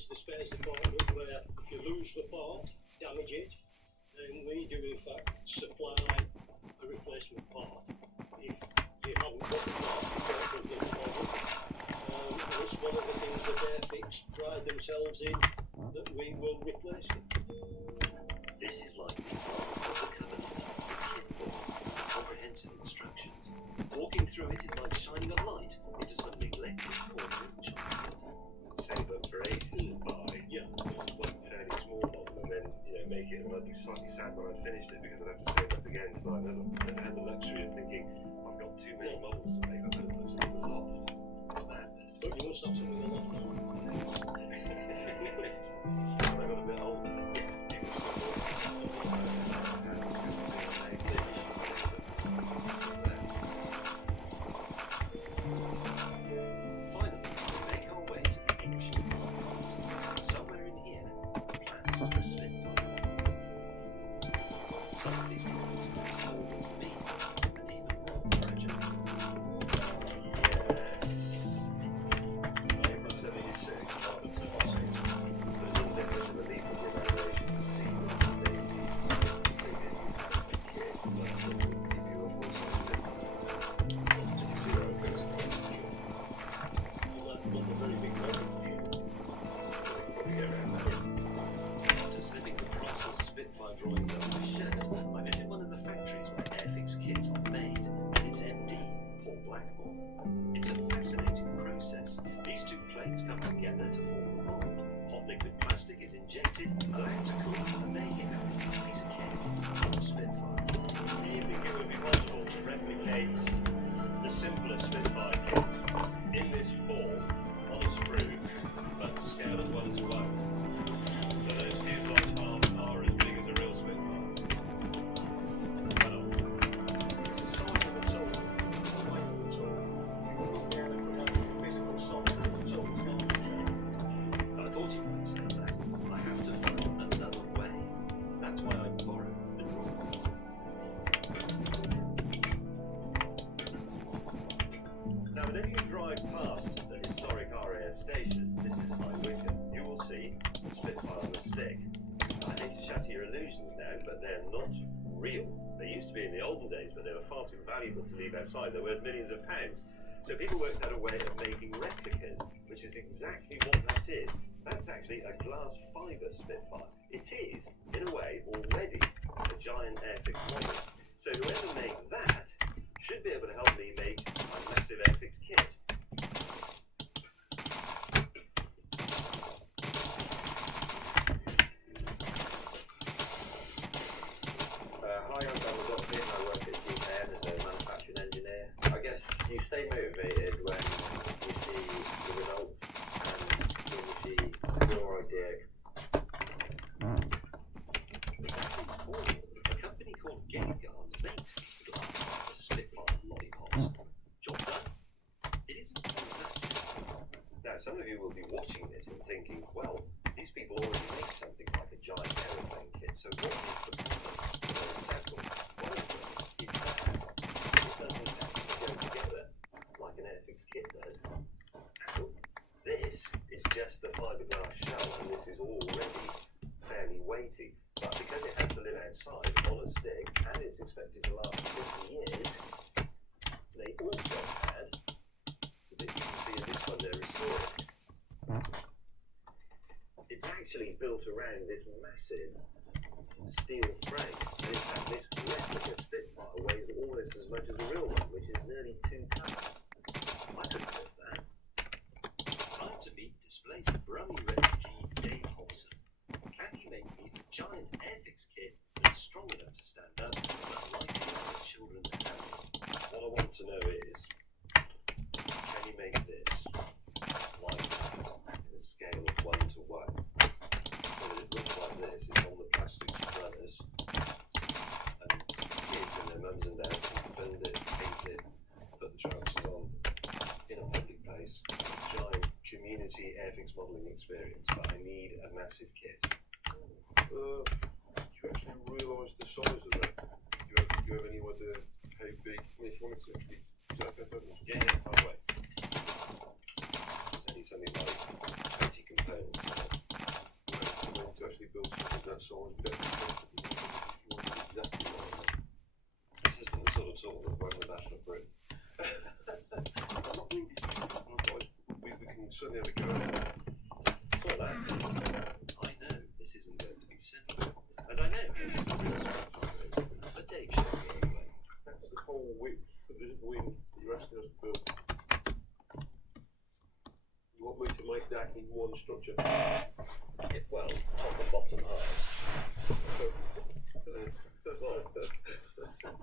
It's the spares department where if you lose the part, damage it, then we do in fact supply a replacement part. If you haven't got the part, you don't put it on. And it's one of the things that Airfix pride themselves in, that we will replace them. This is like the covenant, kit book, comprehensive instructions. Walking through it is like shining a light into something less important and childhood. Save them for ages to buy. Yeah. One fairly small one, and then make it, and I'd be slightly sad when I'd finished it because I'd have to save up again to buy another. Never had the luxury of thinking I've got too many models to make. I've got to put some in the loft. Madness. But you must have some in the loft now. When I got a bit older, yes, it was Finally, we make our way to the English department. Somewhere in here, plans for a Spitfire. Some of these drawings are as old as me, and even more fragile. After slipping the priceless Spitfire drawings over my shirt, I visit one of the factories where Airfix kits are made, and its MD, Paul Blackmore. It's a fascinating process. These two plates come together to form a mold. Hot liquid plastic is injected, allowed to cool, and there you have it, a piece of kit called a Spitfire. Do you think it would be possible to replicate the simplest Spitfire kit in this form on a sprue, but scale as 1 to 1? So those fuselage halves are as big as a real Spitfire. Well, It's a size of its own, a weight of its own. You won't be able to provide a physical size of its own. I thought you might say that. I have to find another way. That's why I borrowed the drawings. now whenever you drive past the historic RAF station, this is High Wycombe, you will see the Spitfire on the stick. I hate to shatter your illusions now, but they're not real. They used to be in the olden days, but they were far too valuable to leave outside. They're worth millions of pounds. So people worked out a way of making replicas, which is exactly what that is. That's actually a glass fibre Spitfire. It is, in a way, already a giant Airfix model. So whoever made that should be able to help me make a massive Airfix kit. Hi, I'm Donald Dotkin. I work at GKN as a manufacturing engineer. I guess you stay motivated when you see the results and when you see your idea. A company called Gengar makes glass fibre Spitfire lollipops. Job done? It is fantastic. Now, some of you will be watching this and thinking, well, these people already make something like a giant aeroplane kit, so what is the problem? Well, it's well, it's that it doesn't actually go together like an Airfix kit does. Now, this is just the fiberglass shell, and this is already fairly weighty, but because it has to live outside on a stick, and it's expected to last 50 years, they also had, that you can see in this one there is it's actually built around this massive steel frame, and in fact this replica Spitfire weighs almost as much as a real one, which is nearly 2 tons. I could put that. Time to meet displaced Brummy refugee Dave Hobson. Can he make me a giant Airfix kit that's strong enough to stand up, but light enough for children to handle? What I want to know is, can you make this like in a scale of 1 to 1? So that it looks like this, it's on the plastic runners, and kids and their mums and dads can build it, paint it, put the trousers on in a public place. Giant community Airfix modelling experience, but I need a massive kit. Do you actually realise the size of that? Do you have any idea how big? If you wanted to, Yeah, by the way. It's only something like 20 components. that size better. If you want it exactly like that. This isn't the sort of tool that won't dash for free. I'm not being difficult, we can certainly have a go. For that, I know this isn't going to be simple, and I know how to do this, but Dave showed me anyway. That's the whole width of the wing that you're asking us to build. You want me to make that in one structure? Well, on the bottom half.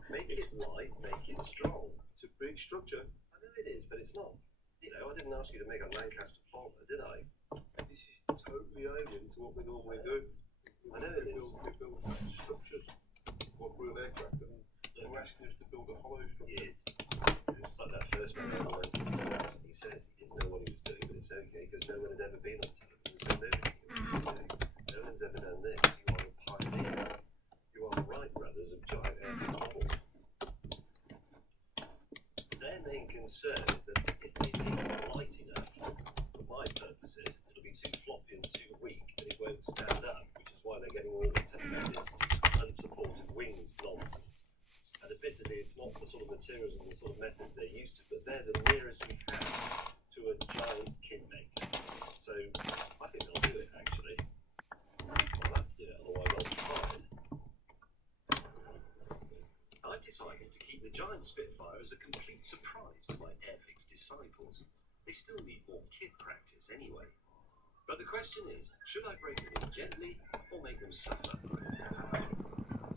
Make it light, make it strong. It's a big structure. I know it is, but it's not. You know, I didn't ask you to make a Lancaster faultner, did I? This is totally alien to what we normally do. I know it is. We build structures, like real aircraft, and they're asking us to build a hollow structure. Yes. It's like that first man I went to. He said he didn't know what he was doing, but it's okay because no one had ever been on television. No one's ever done this. You are a pioneer. You are the Wright brothers of giant aircraft models. Their main concern is that if they make it light enough, for my purposes, it'll be too floppy and too weak, and it won't stand up, which is why they're getting all the this unsupported wings nonsense. And admittedly, it's not the sort of materials and the sort of methods they're used to, but they're the nearest we have to a giant kit maker. So I think they'll do it, actually. I'll have to do it, otherwise I'll be fired. I've decided to keep the giant Spitfire as a complete surprise to my Airfix disciples. They still need more kit practice anyway. But the question is, should I break them in gently or make them suffer?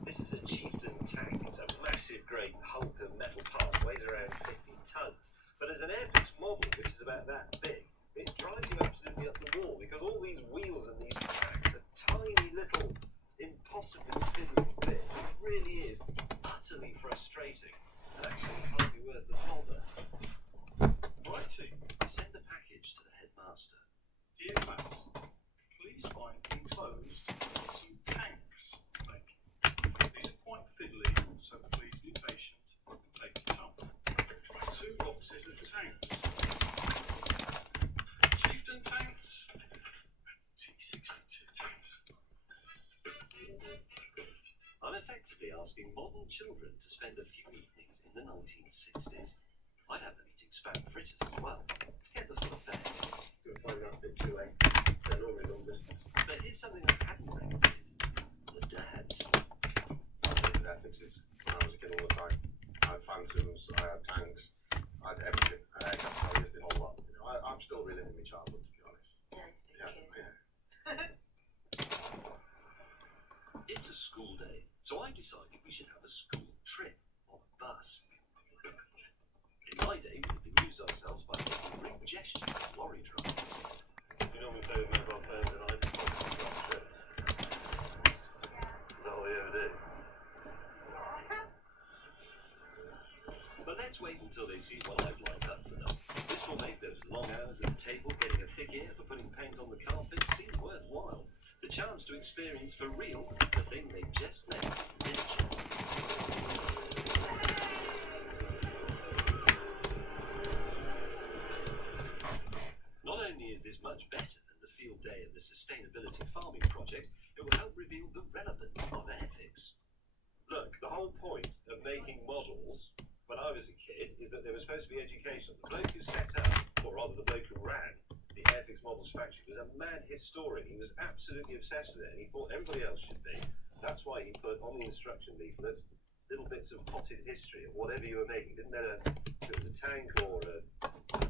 This is a Chieftain tank. It's a massive, great hulk of metal part, weighs around 50 tons. But as an Airfix model, which is about that big, it drives you absolutely up the wall because all these wheels and these tracks are tiny little, impossibly fiddly bits. It really is utterly frustrating and actually hardly worth the bother. Righty. I send the package to the headmaster. Dear class, please find enclosed some tanks. These are quite fiddly, so please be patient and take your time. 2 boxes of tanks. Chieftain tanks, T62 tanks. I'm effectively asking modern children to spend a few evenings in the 1960s. I'd have them eating spam fritters as well, to get the full effect. You'll find that a bit too late. They're normally long distance. But here's something I hadn't reckoned. The dads. I did Airfixes when I was a kid all the time. I had Phantoms, I had tanks, I had everything. And aircraft carriers, the whole lot. You know, I'm still reliving my childhood, to be honest. Yeah, it's been It's a school day, so I decided we should have a school trip on a bus. In my day, we would amuse ourselves by making ring gestures and lorry drives. You normally play with mobile phones and iPhones on that trip. Is that all you ever do? But let's wait until they see what I've lined up for them. This will make those long hours at the table getting a thick ear for putting paint on the carpet seem worthwhile. The chance to experience for real the thing they've just met in miniature. Not only is this much better than the field day at the Sustainability Farming Project, it will help reveal the relevance of Airfix. Look, the whole point of making models when I was a kid is that they were supposed to be educational. The bloke who set up, or rather the bloke who ran, the Airfix Models factory was a mad historian. He was absolutely obsessed with it, and he thought everybody else should be. That's why he put on the instruction leaflets little bits of potted history of whatever you were making. It didn't matter if it was a tank or a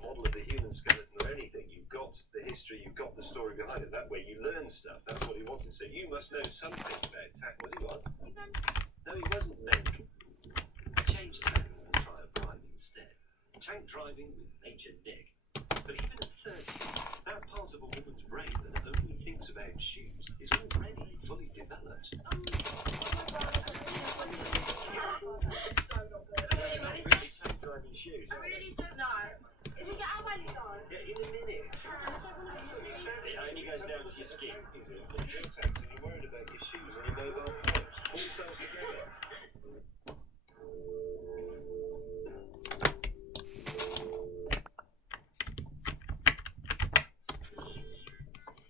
model of the human skeleton or anything. You got the history, you got the story behind it. That way you learn stuff. That's what he wanted. So you must know something about tank. Was he what? No, he wasn't mental. I changed tack and try a drive instead. Tank driving with Major Nick. But even at 30, that part of a woman's brain that only thinks about shoes is already fully developed. not really tank driving shoes, I really don't know. If we get our bellies on. Yeah, in a minute. It only goes down to your skin. You're worried about your shoes and your mobile phones. All sounds together.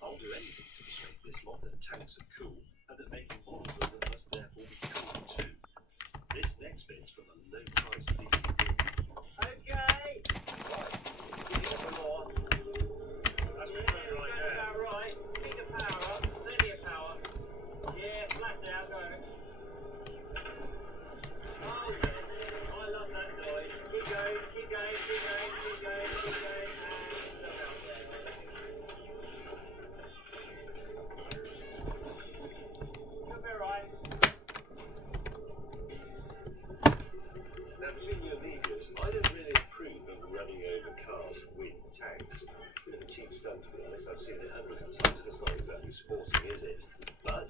I'll do anything to persuade this lot that tanks are cool and that hundreds of times, and it's not exactly sporting, is it? But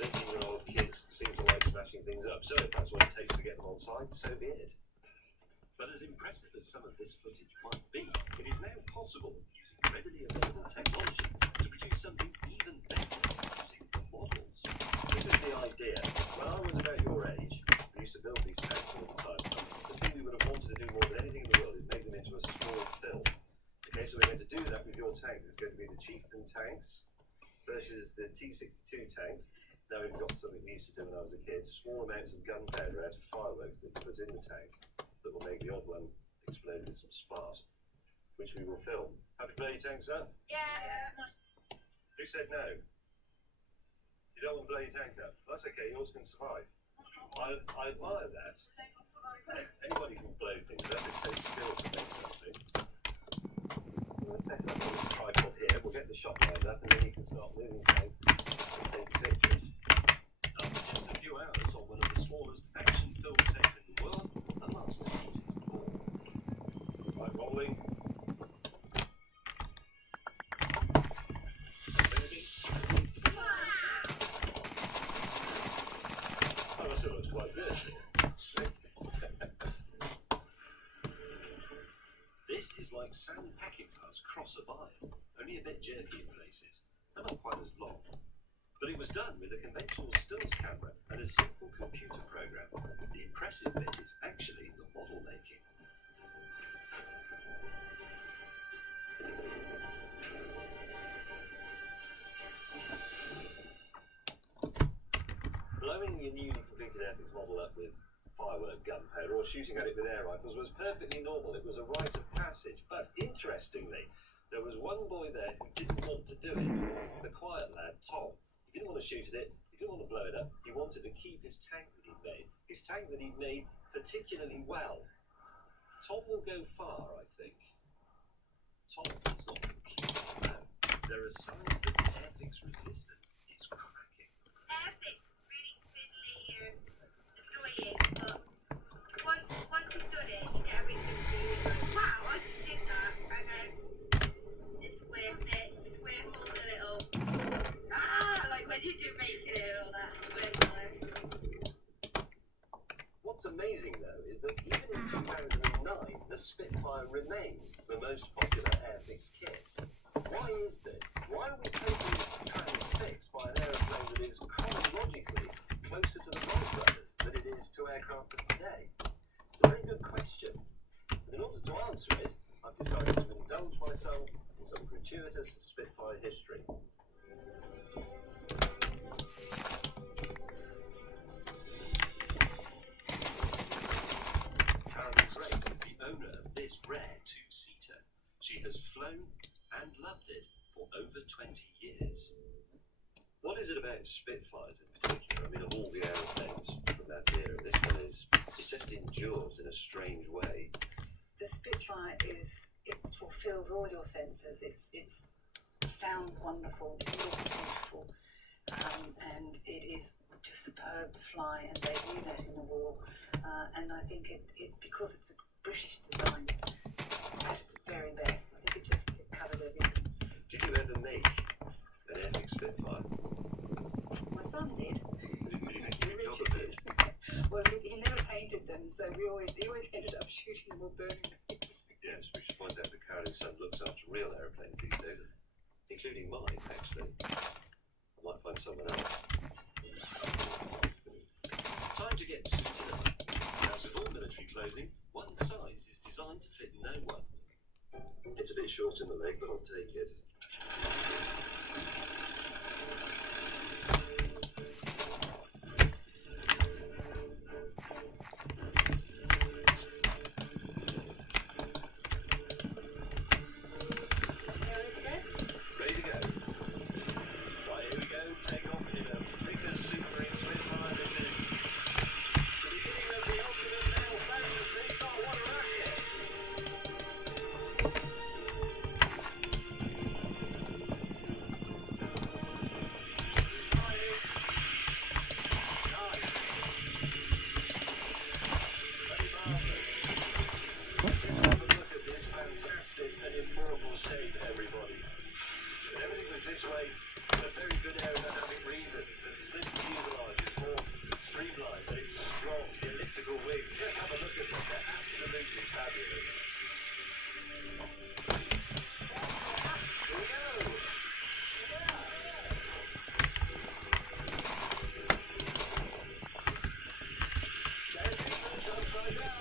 13-year-old kids seem to like smashing things up, so if that's what it takes to get them on side, so be it. But as impressive as some of this footage might be, it is now possible, using readily available technology, to produce something even better using the models. This is the idea. When I was about your age, we used to build these tanks all the time. The thing we would have wanted to do more than anything in the world is make them into a small film. Okay, so we're going to do that with your tanks. It's going to be the Chieftain tanks versus the T62 tanks. Now we've got something we used to do when I was a kid, small amounts of gunpowder out of fireworks that you put in the tank that will make the odd one explode with some sparks, which we will film. Have you blown your tanks up? Yeah. Who said no? You don't want to blow your tank up? That's okay, yours can survive. I admire that. Anybody can blow things up, it takes skill to make something. I'm going to set it up on this tripod here, we'll get the shot lined up and then you can start moving tanks and take pictures. After just a few hours on one of the smallest action film sets in the world, the masterpiece is born. Right, rolling. Moving. Oh, that still looks quite good. This is like sand packing cars cross a mile, only a bit jerky in places, and not quite as long. But it was done with a conventional stills camera and a simple computer program. The impressive bit is actually the model making. Blowing your newly completed Airfix model up with firework gunpowder or shooting at it with air rifles was perfectly normal. It was a rite of passage. But interestingly, there was one boy there who didn't want to do it. The quiet lad, Tom. He didn't want to shoot at it. He didn't want to blow it up. He wanted to keep his tank that he'd made. His tank that he'd made particularly well. Tom will go far, I think. Tom is not completely alone. There are signs that the Airfix resistance is cracking. Airfix is really fiddly and annoying, but once you've done it, you get a really good feeling like, wow, I just did that, and then it's weird, it's weird all the little, like when you do make it and all that, it's weird, like. What's amazing though is that even in 2009, the Spitfire remains the most popular Airfix kit. Why is this? Why are we totally transfixed by an aeroplane that is chronologically closer to the Wright brothers than it is to aircraft of today? It's a very good question. And in order to answer it, I've decided to indulge myself in some gratuitous Spitfire history. Grace is the owner of this rare two-seater. She has flown and loved it for over 20 years. What is it about Spitfires in particular? I mean, of all the aeroplanes from that era, this one is, it just endures in a strange way. The Spitfire it fulfills all your senses. It sounds wonderful, it looks beautiful, and it is just superb to fly, and they knew that in the war. And I think it because it's a British design at its very best, I think it covered everything. Did you ever make an Airfix Spitfire? My son did. Richard did. Well, he never painted them, so he always ended up shooting them or burning them. Yes, we should point out that Carolyn's son looks after real aeroplanes these days, including mine, actually. I might find someone else. Time to get suited up. As with all military clothing, one size is designed to fit no one. It's a bit short in the leg, but I'll take it. Ready to go. Right, here we go. Take off in a bigger Supermarine Spitfire. This is the beginning of the ultimate nail fantasy. Oh, what a racket! this way for a very good aerodynamic reason. The slip fuselage is more streamlined, but it's strong. The elliptical wing, just have a look at them. They're absolutely fabulous. Here we go. Upside down.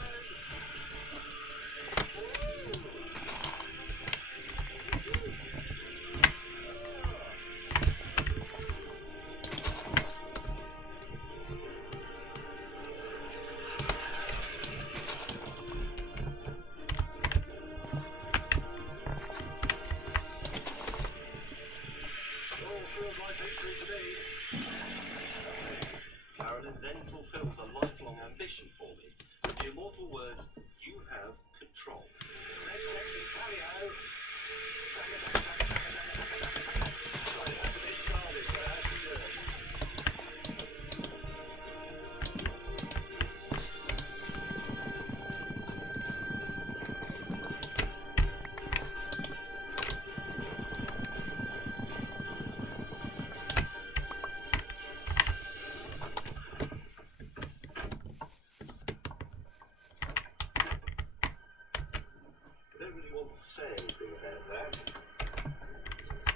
Carolyn then fulfills a lifelong ambition for me. With the immortal words, "You have control." Red sexy paleo. Sorry, that's a bit childish, but I have to do it. I don't really want to say anything about that,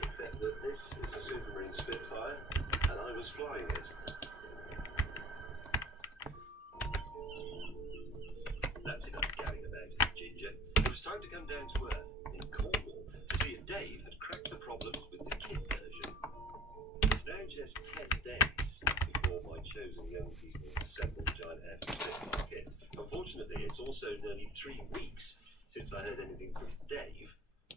except that this is a Supermarine Spitfire, and I was flying it. That's enough gabbing about it, Ginger. It was time to come down to earth in Cornwall to see if Dave had cracked the problems with the kit version. It's now just 10 days before my chosen young people assemble the giant F Spitfire kit. Unfortunately, it's also nearly 3 weeks since I heard anything from Dave,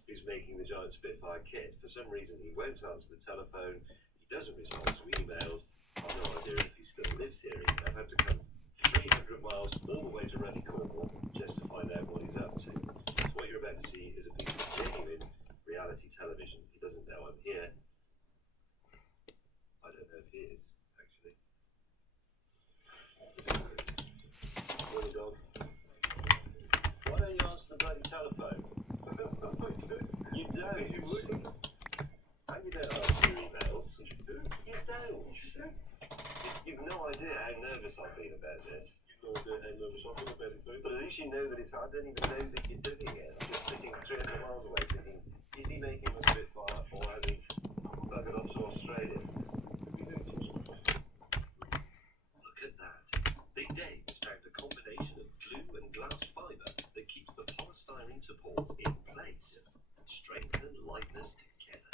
who's making the giant Spitfire kit. For some reason, he won't answer the telephone, he doesn't respond to emails. I've no idea if he still lives here. I've had to come 300 miles all the way to Ruddy Cornwall just to find out what he's up to. So what you're about to see is a piece of genuine reality television. He doesn't know I'm here. I don't know if he is, actually. Morning, dog. Why don't you answer the bloody telephone? You don't. And you don't answer your emails. You don't. You've no idea how nervous I've been about this. You've no idea how nervous I've been about it, too. But at least you know that it's, I don't even know that you're doing it. I'm just sitting 300 miles away thinking, is he making a Spitfire or has he buggered off to Australia? Look at that. Big Dave's found a combination of glue and glass fibre that keeps the polystyrene supports in place. Strength and lightness together.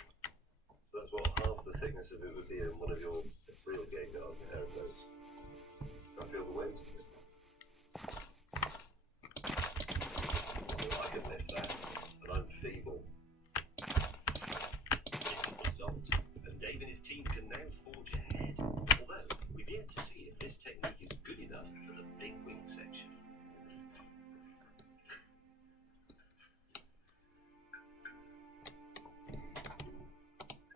So that's what half the thickness of it would be in one of your real game guards aeroplanes. I feel the weight of it. Well, I can lift that, and I'm feeble. It's a result, and Dave and his team can now forge ahead. Although, we've yet to see if this technique is good enough for the big wing section.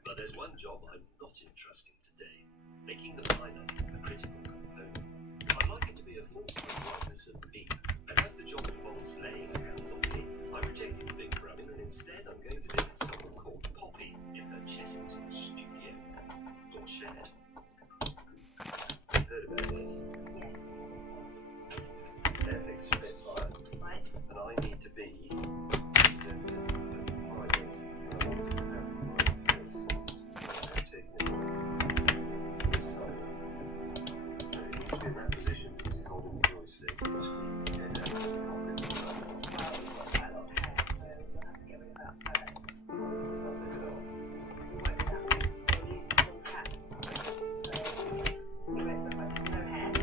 But there's one job I'm not entrusting today, making the liner a critical component. I'd like it to be a full-size likeness of me, and as the job involves laying hands on me, I rejected the big Browning and instead I'm going to visit someone called Poppy in her Chessington studio. Not shared. Heard about this? Airfix Spitfire. Right. And I need to be presented as a pilot. And I want to have my I'm taking it this time. So it needs to be in that position, holding the joystick. And Well, we've got quite a lot of hair, so we'll have to get rid of that first. We won't do that. We'll use Paul's hat. So, see what it looks like with no hair. And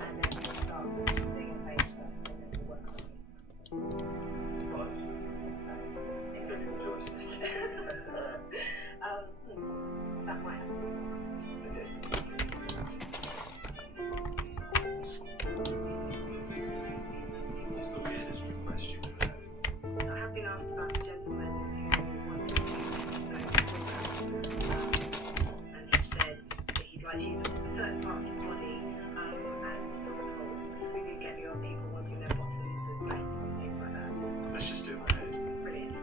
then we'll start doing a face first, and then we'll work on it. right, So, including the joystick. that might have to be. Okay. What's the weirdest request you've ever had? I have been asked about a gentleman who wanted to use a program, and he said that he'd like to use a certain part of his body as the tool. We do get the odd people wanting their bottoms and breasts and things like that. Let's just do my head. Brilliant.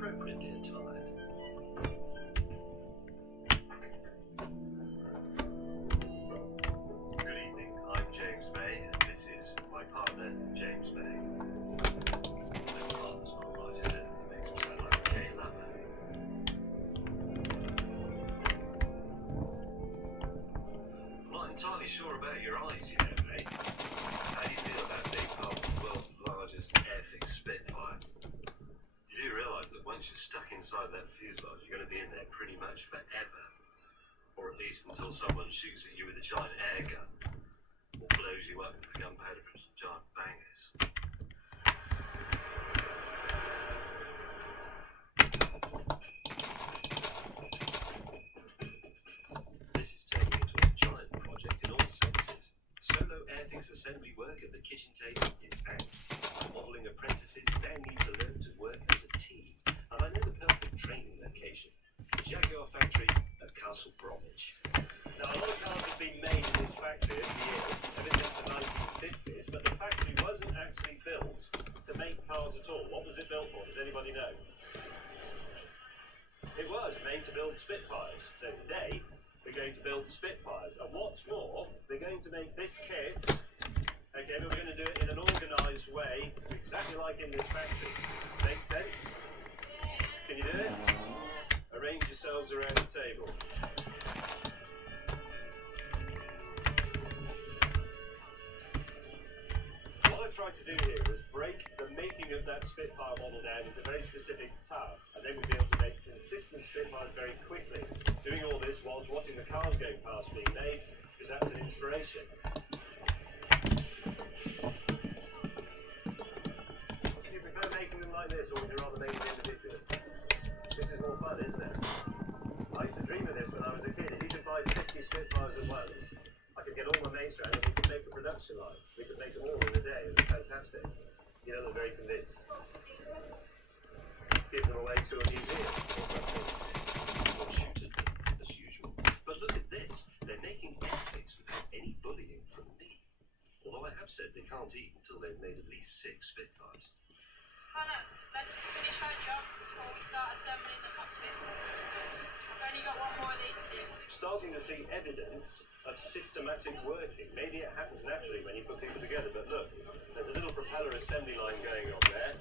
appropriately attired. Good evening, I'm James May, and this is my partner, James May. No partner's not right, is it? It makes me sound like a gay lover. I'm not entirely sure about your eyes, you know, mate. How do you feel about being part of the world's largest air-fixed Spitfire? You do realise that once you're stuck inside that fuselage, you're going to be in there pretty much forever. Or at least until someone shoots at you with a giant air gun, or blows you up with gunpowder from some giant bangers. This is turning into a giant project in all senses. Solo airfix assembly work at the kitchen table is out. Modelling apprentices now need to learn to work as a team, and I know the perfect training location, the Jaguar factory at Castle Bromwich. Now, a lot of cars have been made in this factory over the years, ever since the 1950s, but the factory wasn't actually built to make cars at all. What was it built for? Does anybody know? It was made to build Spitfires. So today, we're going to build Spitfires. And what's more, they're going to make this kit, okay, but we're going to do it in an organised way, exactly like in this factory. Makes sense? Can you do it? Arrange yourselves around the table. What I tried to do here was break the making of that Spitfire model down into very specific tasks, and then we'd be able to make consistent Spitfires very quickly. Doing all this whilst watching the cars going past being made, because that's an inspiration. Do you prefer making them like this, or would you rather make them individually? This is more fun, isn't it? I used to dream of this when I was a kid. If you could buy 50 Spitfires at once, I could get all my mates around and we could make a production line. We could make them all in a day. It would be fantastic. You know, they're very convinced. Give them away to a museum or something. Or shoot at them, as usual. But look at this. They're making airfix without any bullying from me. Although I have said they can't eat until they've made at least 6 Spitfires. Hannah, let's just finish our jobs before we start assembling the cockpit. I've only got one more of these to do. Starting to see evidence of systematic working. Maybe it happens naturally when you put people together, but look, there's a little propeller assembly line going on there.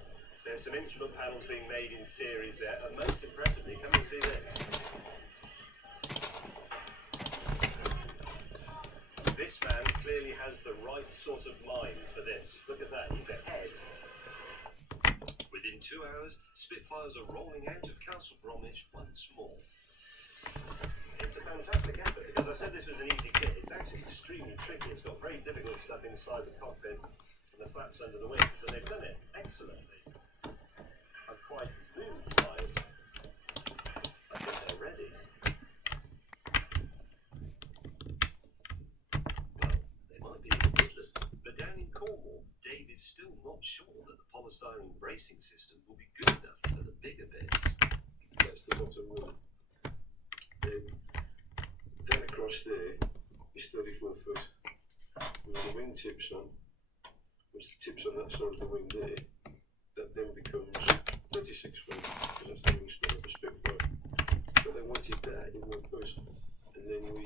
There's some instrument panels being made in series there, and most impressively, come and see this. This man clearly has the right sort of mind for this. Look at that, he's ahead. Within 2 hours, Spitfires are rolling out of Castle Bromwich once more. It's a fantastic effort, because I said this was an easy kit. It's actually extremely tricky. It's got very difficult stuff inside the cockpit and the flaps under the wings, and they've done it excellently. I'm quite moved by it. I think they're ready. Well, they might be in the Midlands, but down in Cornwall, Dave is still not sure that the polystyrene bracing system will be good enough for the bigger bits. That's the bottom one. Then across there is 34 foot. And the wing tips on, which the tips on that side of the wing there, that then becomes 36 foot, because that's the wingspan of the Spitfire. But they wanted that in one place. And then we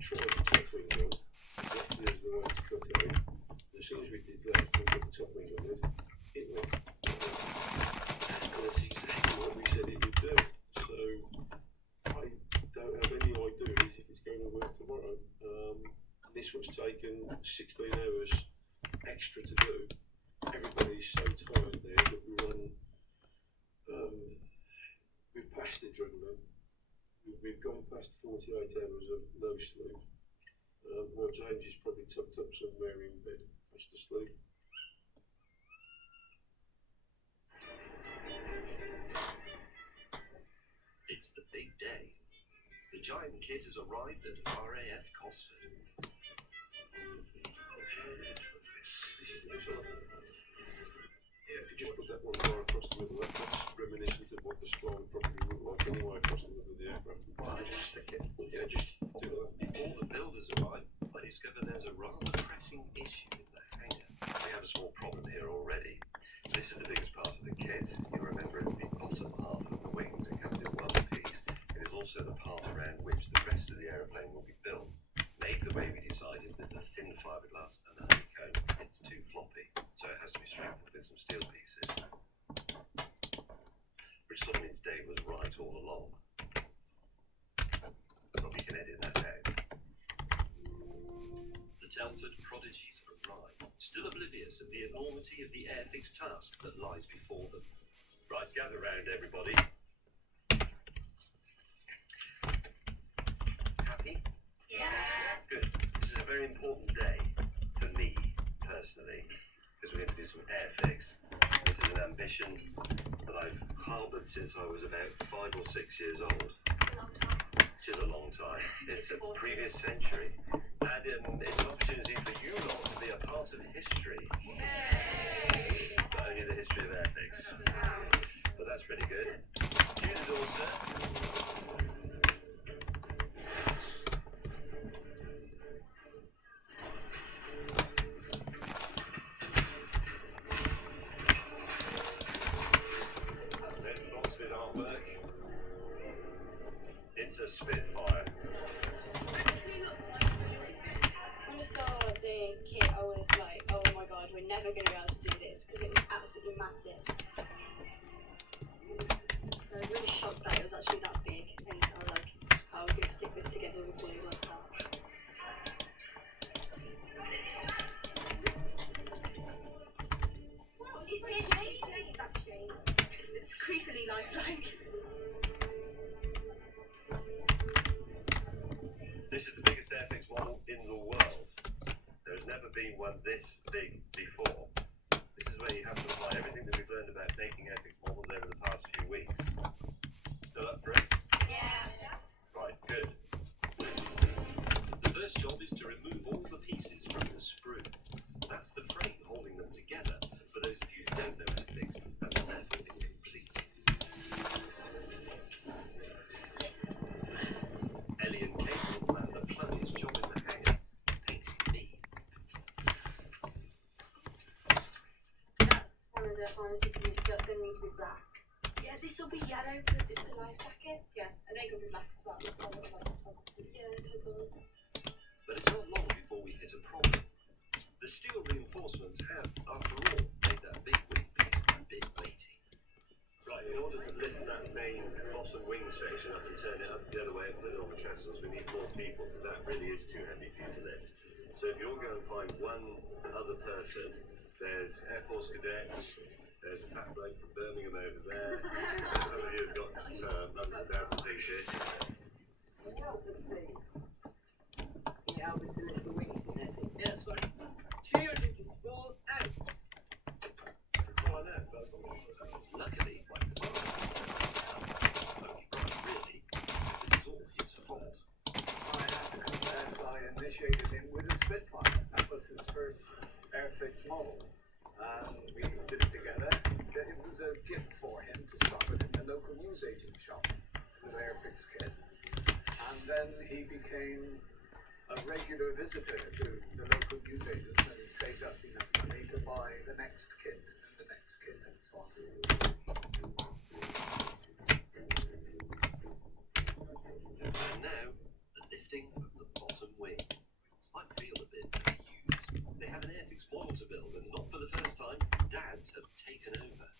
tried the top wing on, exactly as the way to cut it out. As soon as we did that, we got the top wing on it went. And that's exactly what we said it would do. So I don't have any idea if it's going to work tomorrow. This was taken 16 hours extra to do. Everybody's so tired there that we run, we've passed the adrenaline. We've gone past 48 hours of no sleep. Well, James is probably tucked up somewhere in bed, fast asleep. It's the big day. The giant kit has arrived at RAF Cosford. Yeah, if you just put that one bar across the middle, that's reminiscent of what the spine would probably look like anyway across the middle of the aircraft. Well, just stick it. Yeah, just do that. Before the builders arrive, I discover there's a rather pressing issue in the hangar. We have a small problem here already. This is the biggest part of the kit. You remember it's the bottom half also the part around which the rest of the aeroplane will be built. Made the way we decided that the thin fiberglass and the honeycomb, it's too floppy, so it has to be strengthened with some steel pieces. Which sort of means Dave was right all along. But we can edit that out. The Telford prodigies arrive, still oblivious of the enormity of the airfix task that lies before them. Right, gather round everybody. Happy? Yeah. Good. This is a very important day for me, personally, because we're going to do some airfix. This is an ambition that I've harboured since I was about 5 or 6 years old. Which is a long time. It's a previous century. And it's an opportunity for you lot to be a part of history. But only the history of airfix. But that's pretty good. Cue the door, sir. Let's box with artwork. It's a Spitfire. When I saw the kit, I was like, oh my god, we're never going to be able to do this because it was absolutely massive. I was really shocked that it was actually that big, and I was like, how are we going to stick this together with glue like that? It's creepily lifelike. This is the biggest airfix model in the world. There has never been one this big before. This is where you have to apply everything that we've learned about making airfix models over the past few weeks. Still up for it? Yeah. Right, good. The first job is to remove all the pieces from the sprue. That's the frame holding them together. For those of you who don't know airfix, that's therefore incomplete. Ellie and Kate will land the plumber's job in the hangar, painting me. That's one of the harnesses that's going to need to be black. Yeah, this will be yellow because it's a life jacket. Yeah, and they can be black as well. Yeah, they're cool. But it's not long before we hit a problem. The steel reinforcements have, after all, made that big wing piece a bit weighty. Right, in order to lift that main bottom wing section up and turn it up the other way and put it on the trestles, we need more people, because that really is too heavy for you to lift. So if you're going to find one other person, there's Air Force cadets, there's a fat bloke from Birmingham over there, some of you have got mums and dads and things here. Yes, right. Cheer engines, ball out. Oh, I know, but luckily, like the only right, really, this is all his fault. I have to confess, I initiated him with a Spitfire. That was his first airfix model. We did it together. Then it was a gift for him to start with in the local newsagent shop with an airfix kit. And then he became a regular visitor to the local newsagents and saved up enough money to buy the next kit and the next kit and so on. And now, the lifting of the bottom wing. I feel a bit confused. They have an airfix model to build, and not for the first time, dads have taken over.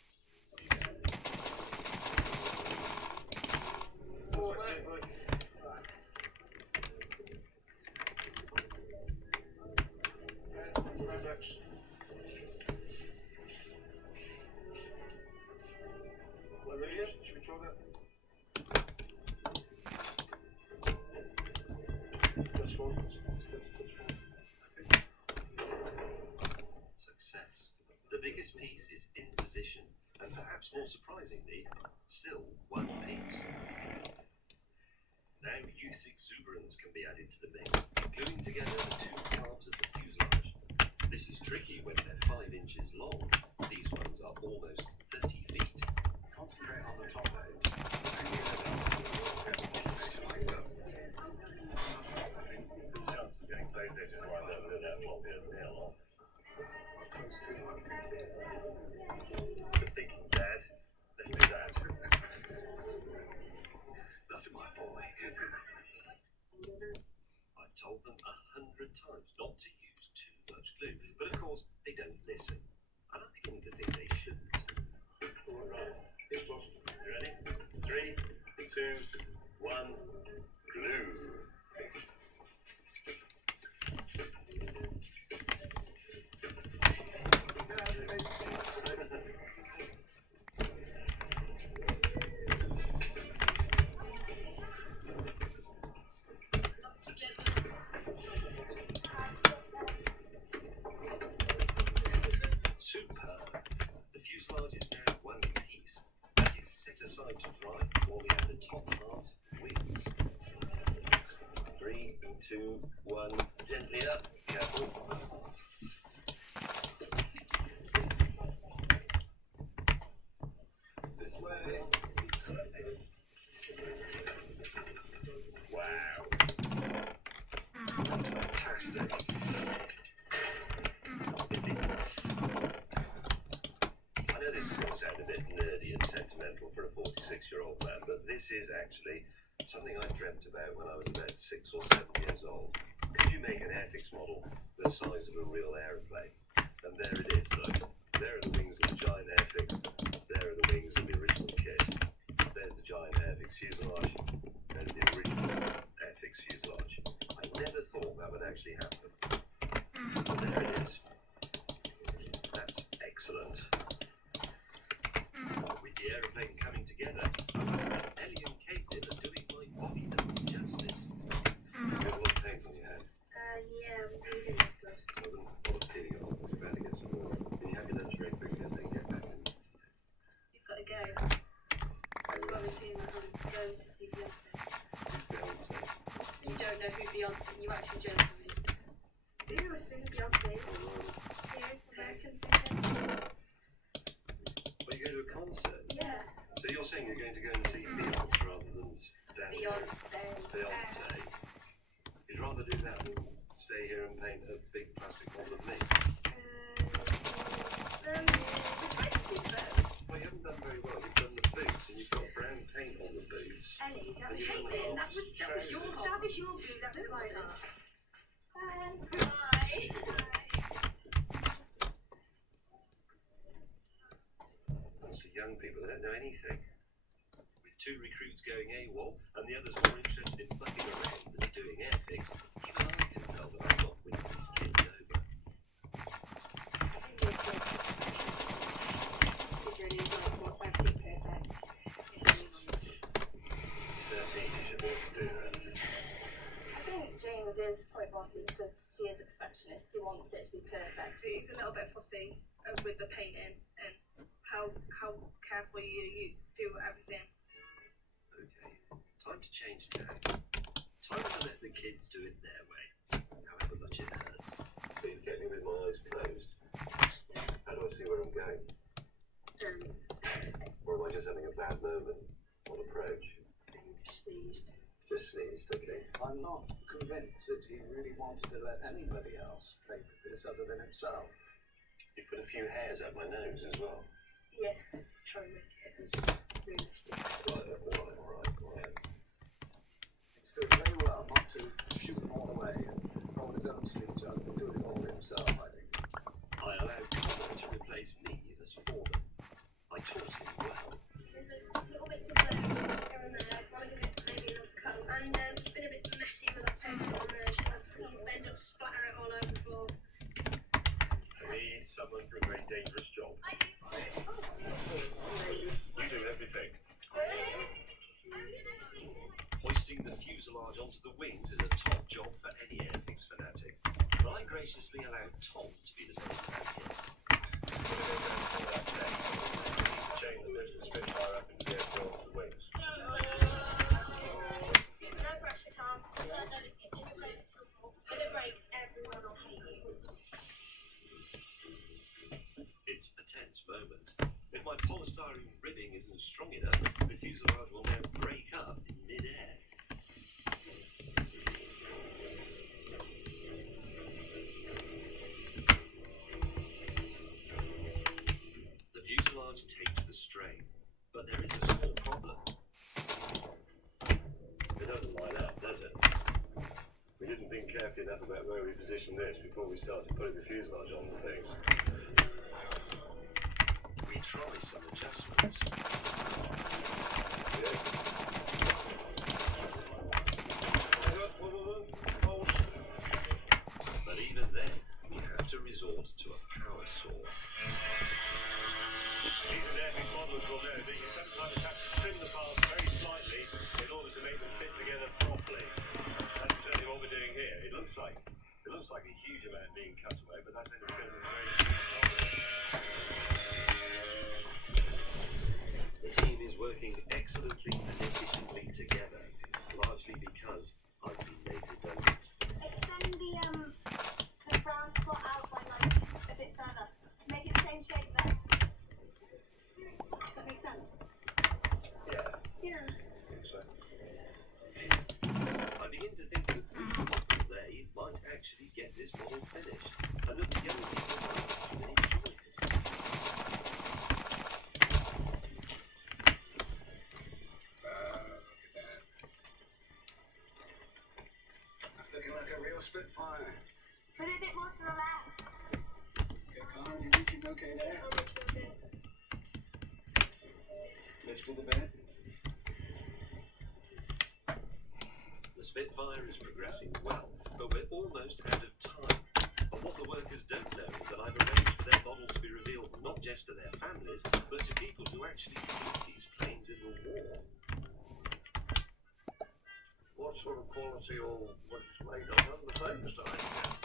Should we try that? That's fine. Success. The biggest piece is in position, and perhaps more surprisingly, still one piece. Now youth exuberance can be added to the mix, gluing together the two halves of the fuselage. This is tricky when they're 5 inches long. These ones are almost 30 feet. Concentrate on the top edge. Good thinking, Dad. Let's do that. The That's my boy. I've told them 100 times not to use too much glue, but of course they don't listen. And I'm beginning to think they shouldn't. Alright, yes boss. You ready? 3, 2, 1, glue. Superb. The fuselage is now one piece. That is set aside to dry while we add the top halves wings. 3, 2, 1, gently up. Careful. This way. Wow. Fantastic. I know this is going to sound a bit nerdy and sentimental for a 46-year-old man, but this is actually something I dreamt about when I was about 6 or 7 years old. Could you make an Airfix model the size of a real aeroplane? And there it is, look. There are the wings of the giant Airfix. There are the wings of the original kit. There's the giant Airfix fuselage. There's the original Airfix fuselage. I never thought that would actually happen. But there it is. That's excellent. With the aeroplane coming together, Ellie and Caitlin are doing my body no justice. You have a lot of paint on your head. Yeah, we did it first. Well, then, what was cleaning off? We're about to get some more. Can you have your lunch very quickly and then get back to me? You've got to go. That's why we're doing that. I'm going to see Beyonce. Beyonce. You don't know who Beyonce, you actually joking me. Do you know who's Beyonce? Yeah, American singer. Well, you go to a concert. Yeah. So you're saying you're going to go and see Beyonce rather than stand here? Beyonce. Beyonce. You'd rather do that than stay here and paint a big plastic model of me? We tried to do both. Well, you haven't done very well. You've done the boots and you've got brown paint on the boots. Ellie, that And was you've done the Caitlin. half That was your trousers. that was your blue. That was mine. Bye. Lots of young people that don't know anything. With 2 recruits going AWOL and the others more interested in fucking around than doing Airfix, even I can tell that I'm not winning these kids over. It's really like what's actually perfect. It's really nice. 13, you should want to do that. I think James is quite bossy because he is a perfectionist. He wants it to be perfect. He's a little bit fussy with the painting and how careful you do everything. Okay, time to change tack. Time to let the kids do it their way, however much it hurts. Please get me with my eyes closed. How do I see where I'm going? Or am I just having a bad moment on approach? Just sneezed, okay. I'm not convinced that he really wanted to let anybody else play with this other than himself. You put a few hairs up my nose as well. Yeah, try and make it as realistic. Right. It's doing very well not to shoot them all away and roll his own sleeves up and do it all himself, I think. I allowed Connor to replace me as foreman. I taught him well. There's little bits of blue here and there. One of it maybe another colour. And it's been a bit messy with that paint on there. So I end up splattering it all over the floor. I need someone for a very dangerous job. You do everything. Hoisting the fuselage onto the wings is a top job for any Airfix fanatic. But I graciously allowed Tom to be the main man here. Chain that lifts the Spitfire up into the air to the wings. No pressure, Tom. If it breaks, everyone will hate you. It's a tense moment. If my polystyrene ribbing isn't strong enough, the fuselage will now break up in mid-air. The fuselage takes the strain, but there is a small problem. We didn't think carefully enough about where we positioned this before we started putting the fuselage on the things. We try some adjustments. But even then, we have to resort to a power source. These Airfix models will know that you sometimes have to trim the parts very slightly in order to make them fit together properly. That's certainly what we're doing here. It looks like a huge amount being cut away, but that's only because it's very small. The team is working excellently and efficiently together, largely because I've been made redundant. Extend the brown spot out by like a bit further. Make it the same shape there. Does that make sense? Yeah. Yeah. I think so. I begin to think that people they might actually get this model finished, and that the young people might actually enjoy it. That's looking like a real Spitfire. Put it a bit more to the left. Okay, Connor, you reaching okay there? Let's go to bed. The Spitfire is progressing well, but we're almost out of time. But what the workers don't know is that I've arranged for their models to be revealed not just to their families, but to people who actually flew these planes in the war. What sort of quality or what's made on the paper side?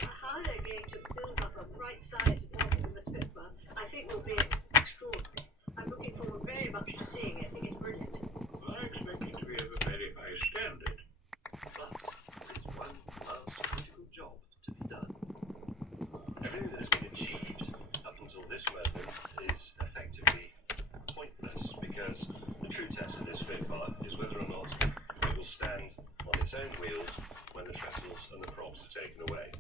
How they're going to build up a bright side model of the Spitfire, I think will be extraordinary. I'm looking forward very much to seeing it. I think it's brilliant. Well, I expect it to be of a very high standard. But there's one last critical job to be done. Everything that has been achieved up until this moment is effectively pointless, because the true test of this Spitfire is whether or not it will stand on its own wheels when the trestles and the props are taken away.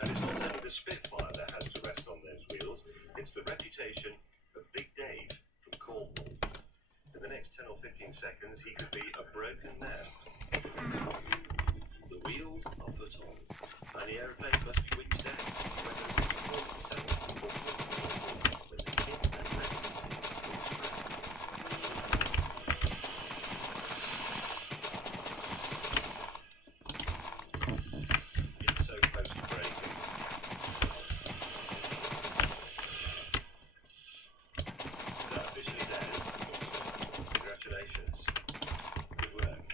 And it's not only the Spitfire that has to rest on those wheels, it's the reputation of Big Dave from Cornwall. In the next 10 or 15 seconds, he could be a broken man. The wheels are put on, and the aeroplane must be winched down, whether it's before itself or when the kit and legs will It's so close to breaking. So officially dead. Congratulations. Good work.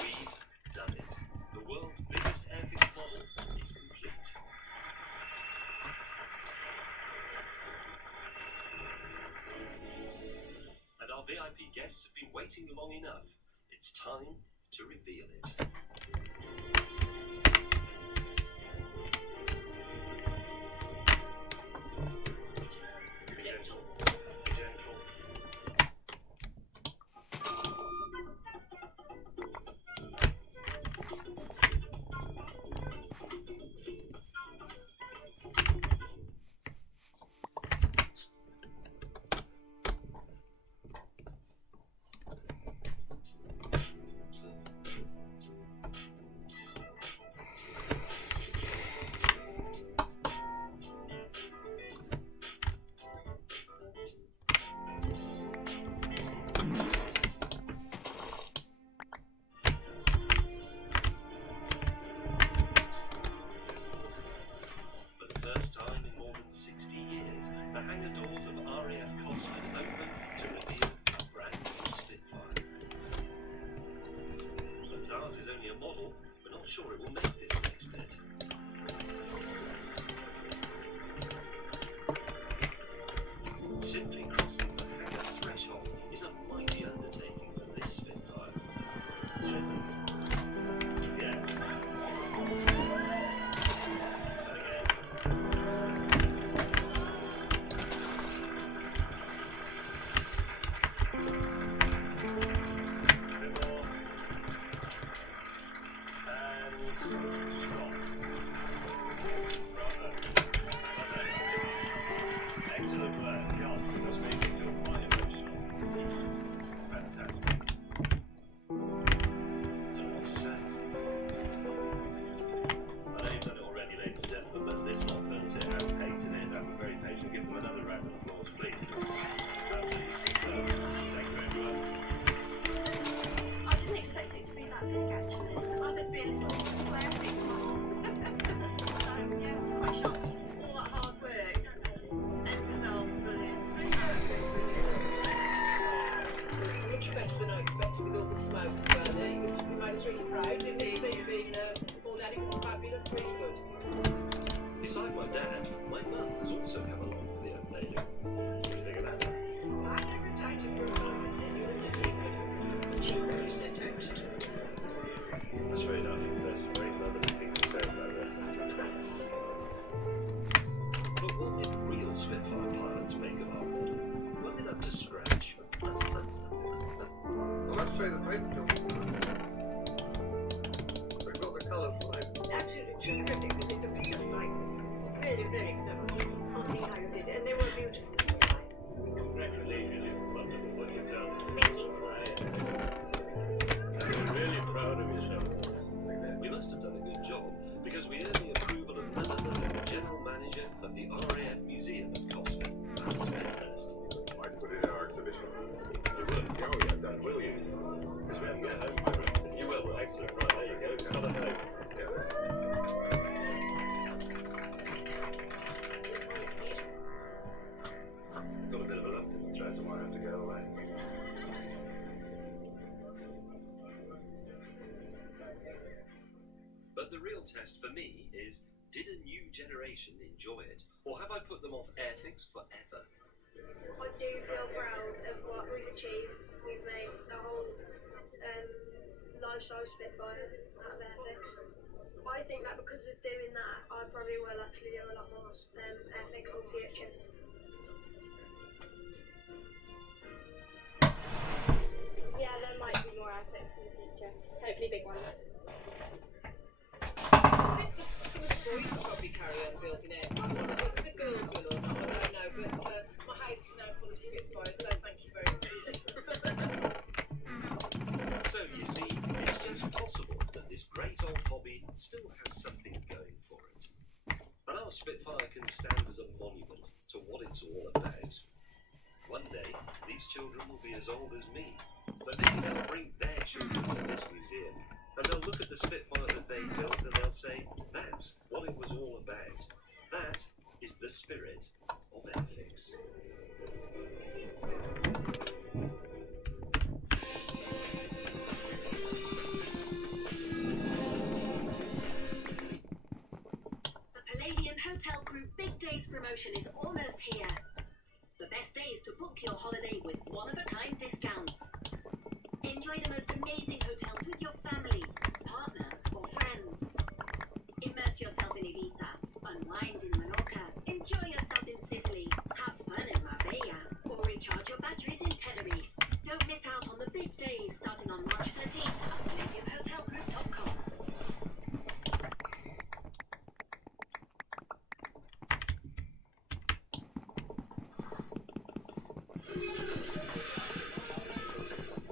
We've done it. The world's biggest Airfix model is complete. And our VIP guests have been waiting long enough. It's time to reveal it. Be gentle. Be gentle. For the first time in more than 60 years, the hangar doors of RAF Cosford open to reveal a brand new Spitfire. But ours is only a model, we're not sure it will make this next bit. Simply crossing the hangar threshold is a mighty undertaking for this Spitfire. Yes. A bit more. And much better than I expected with all the smoke as well. He made us really proud, didn't he? Being all that, it was fabulous, really good. Beside my dad, my mum has also come along with the young lady. What do you think about that? I never doubted for a moment that you and the team would achieve what you set out to do. I suppose I think there's some very lovely things to say about that. But what did real Spitfire pilots make of our model? Was it up to scratch? Well, I'd say the paint job. We've got the colour fine. Absolutely terrific. They looked just like very, very clever. Funny how you did it. And they were beautiful. Congratulations, you wonderful what you've done. Thank you. I'm really proud of yourself. We must have done a good job, because we earned the approval of none other than the General Manager of the RAF Museum at Cosford, Alex Medhurst. Might put it in our exhibition. You will. Oh, yeah, that will you? Because we haven't got home, my friend. You will. Excellent. Right, there you go. It's not a home. Got a bit of a lump in the throat, I might have to go away. But the real test for me is, did a new generation enjoy it, or have I put them off Airfix forever? I do feel proud of what we've achieved. We've made the whole life-size Spitfire out of Airfix. I think that because of doing that, I probably will actually do a lot more Airfix in the future. Yeah, there might be more outfits in the future. Hopefully big ones. Some of the boys will probably carry on building it. The girls will or not, I don't know. But my house is now full of Spitfires, so thank you very much. So, you see, it's just possible that this great old hobby still has something going for it. And our Spitfire can stand as a monument to what it's all about. One day, these children will be as old as me, but maybe they'll bring their children to this museum, and they'll look at the Spitfire that they built and they'll say, that's what it was all about. That is the spirit of Airfix. The Palladium Hotel Group Big Days promotion is almost here. The best days to book your holiday with one-of-a-kind discounts. Enjoy the most amazing hotels with your family, partner, or friends. Immerse yourself in Ibiza, unwind in Menorca, enjoy yourself in Sicily, have fun in Marbella, or recharge your batteries in Tenerife. Don't miss out on the big days starting on March 13th at PalladiumHotelGroup.com.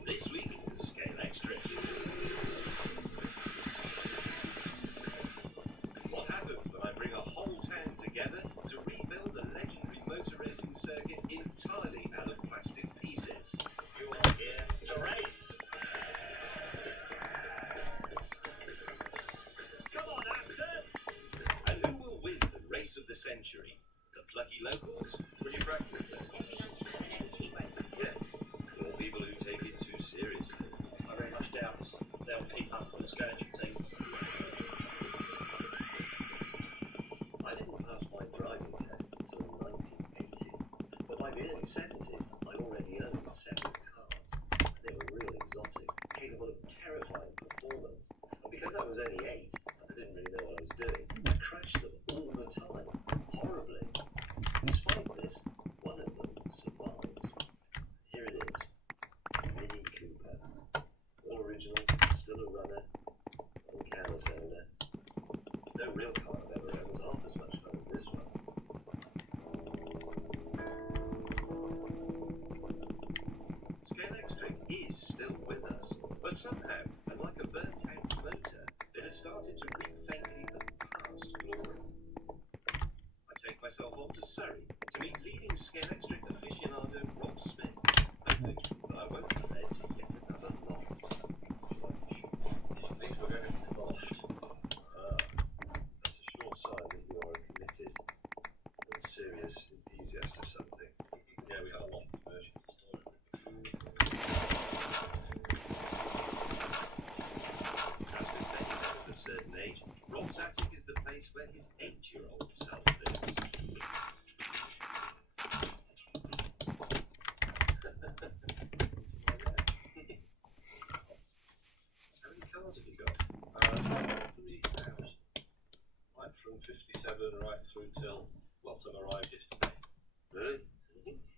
This week, Scale Extra. What happens when I bring a whole town together to rebuild a legendary motor racing circuit entirely out of plastic pieces? You are here to race! Come on, Aston! And who will win the race of the century? The plucky locals? Will you practice then? Yeah. Or people who take it too seriously. I very much doubt they'll keep up with the Scottish team. I didn't pass my driving test until 1980, but by the early 70s, I already owned 7 cars. They were real exotic, capable of terrifying performance. And because I was only 8, I didn't really know what I was doing. I crashed them all the time, horribly. Despite this, one of them survived. Here it is. Mini Cooper. All original, still a runner, all canvas owner. No real car I've ever owned was half as much fun as this one. Scale Extra is still with us, but somehow, and like a burnt-out motor, it has started to reap faintly of past glory. I take myself off to Surrey to meet leading Scale Extra aficionado Rob Smith, hoping that I won't be led to yet another loft. This means we're going to the loft. That's a sure sign that you are a committed and serious enthusiast of something. Yeah, we have a loft version to store it. from 57 right through till lots of them arrived yesterday. Really?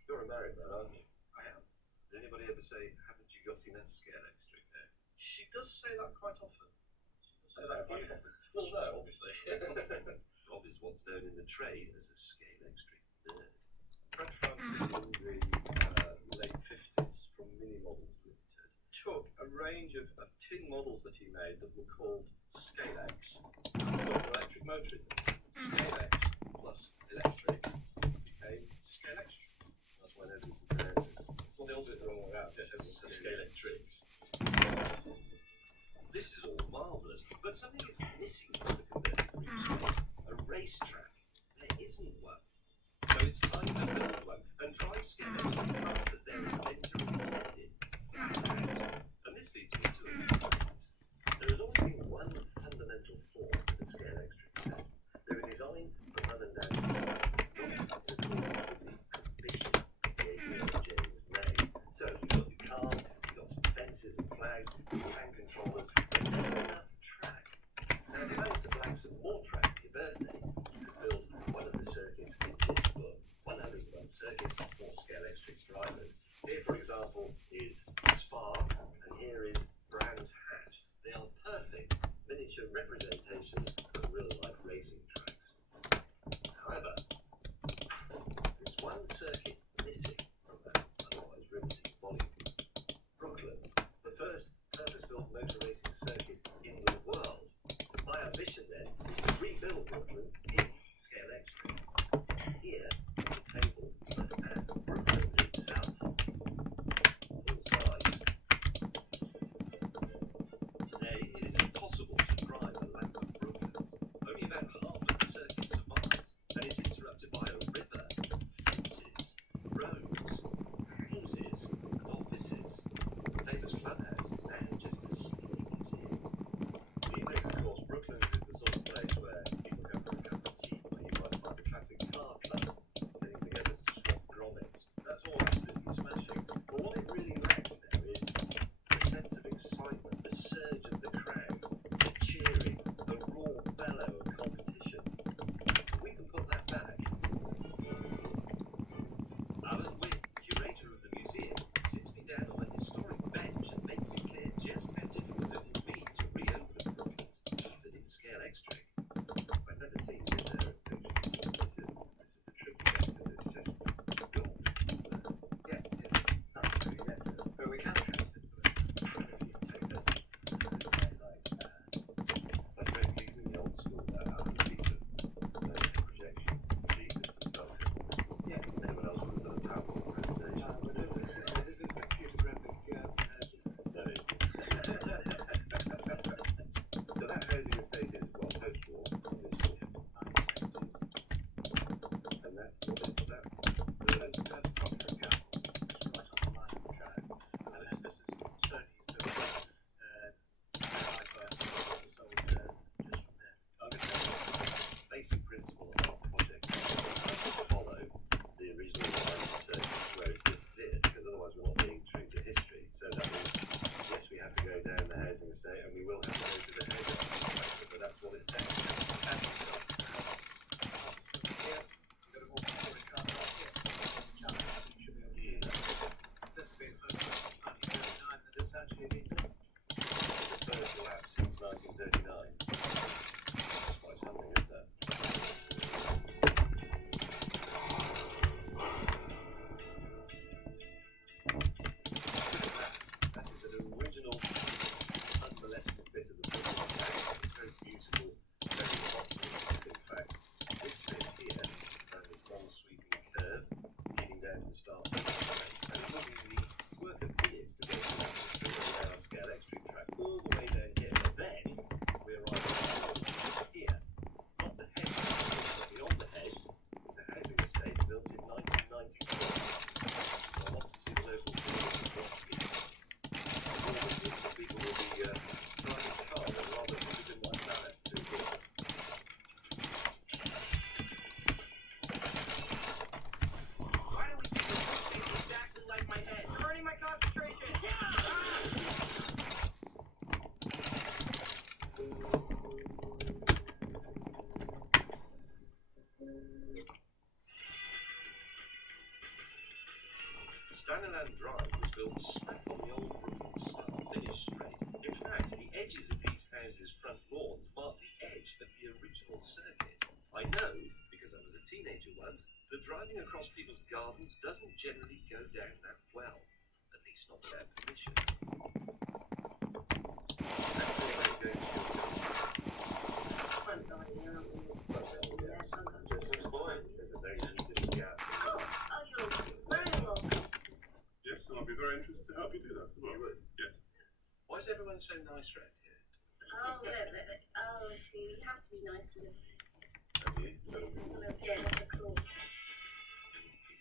You're a married man, aren't you? I am. Did anybody ever say, haven't you got enough scale extra there? She does say that quite often. Say that quite often. Well, no, obviously. Rob is what's known in the trade as a scale extra nerd. Fred Francis in the late 50s from Mini Models Limited took a range of tin models that he made that were called Scale X, with an electric motor in them. Scale X plus electric became Scale Extra. That's why nobody's compared. Well, they all do it the wrong way out. Yes, everyone says Scale Electrics. This is all marvellous, but something is missing from the converted group. A racetrack. There isn't one. So it's time to build one and try scale extra cars as their inventor intended. And this leads me to a point. There has always been one fundamental flaw in the scale extra set. They were designed for mum and dad, not in accordance with the ambition of the APL James May. So you've got your cars, you've got some fences and flags, tank controllers, but never enough track. Now if you manage to blag some more track for your birthday, you could build one of the circuits in this book, 101 circuits for scale extra drivers. Here, for example, is Spa, and here is Brands Hatch. They are perfect miniature representations of real-life racing tracks. However, there's one circuit missing from that otherwise riveting volume. Brooklands, the first purpose-built motor racing circuit in the world. My ambition then is to rebuild Brooklands in scale extra. Here, on the table, and Brooklands itself. Inside, Vanderland Drive was built smack on the old Brooklyn start-finish straight. In fact, the edges of these houses' front lawns mark the edge of the original circuit. I know, because I was a teenager once, that driving across people's gardens doesn't generally go down that well. At least not without permission. That's fine. There's a very easy little gap. Oh, you're very welcome. Yes, and I'd be very interested to help you do that. You would? Yes. Why is everyone so nice around here? Oh, oh, see, you have to be nice to them. Have you? Yeah, that's cool.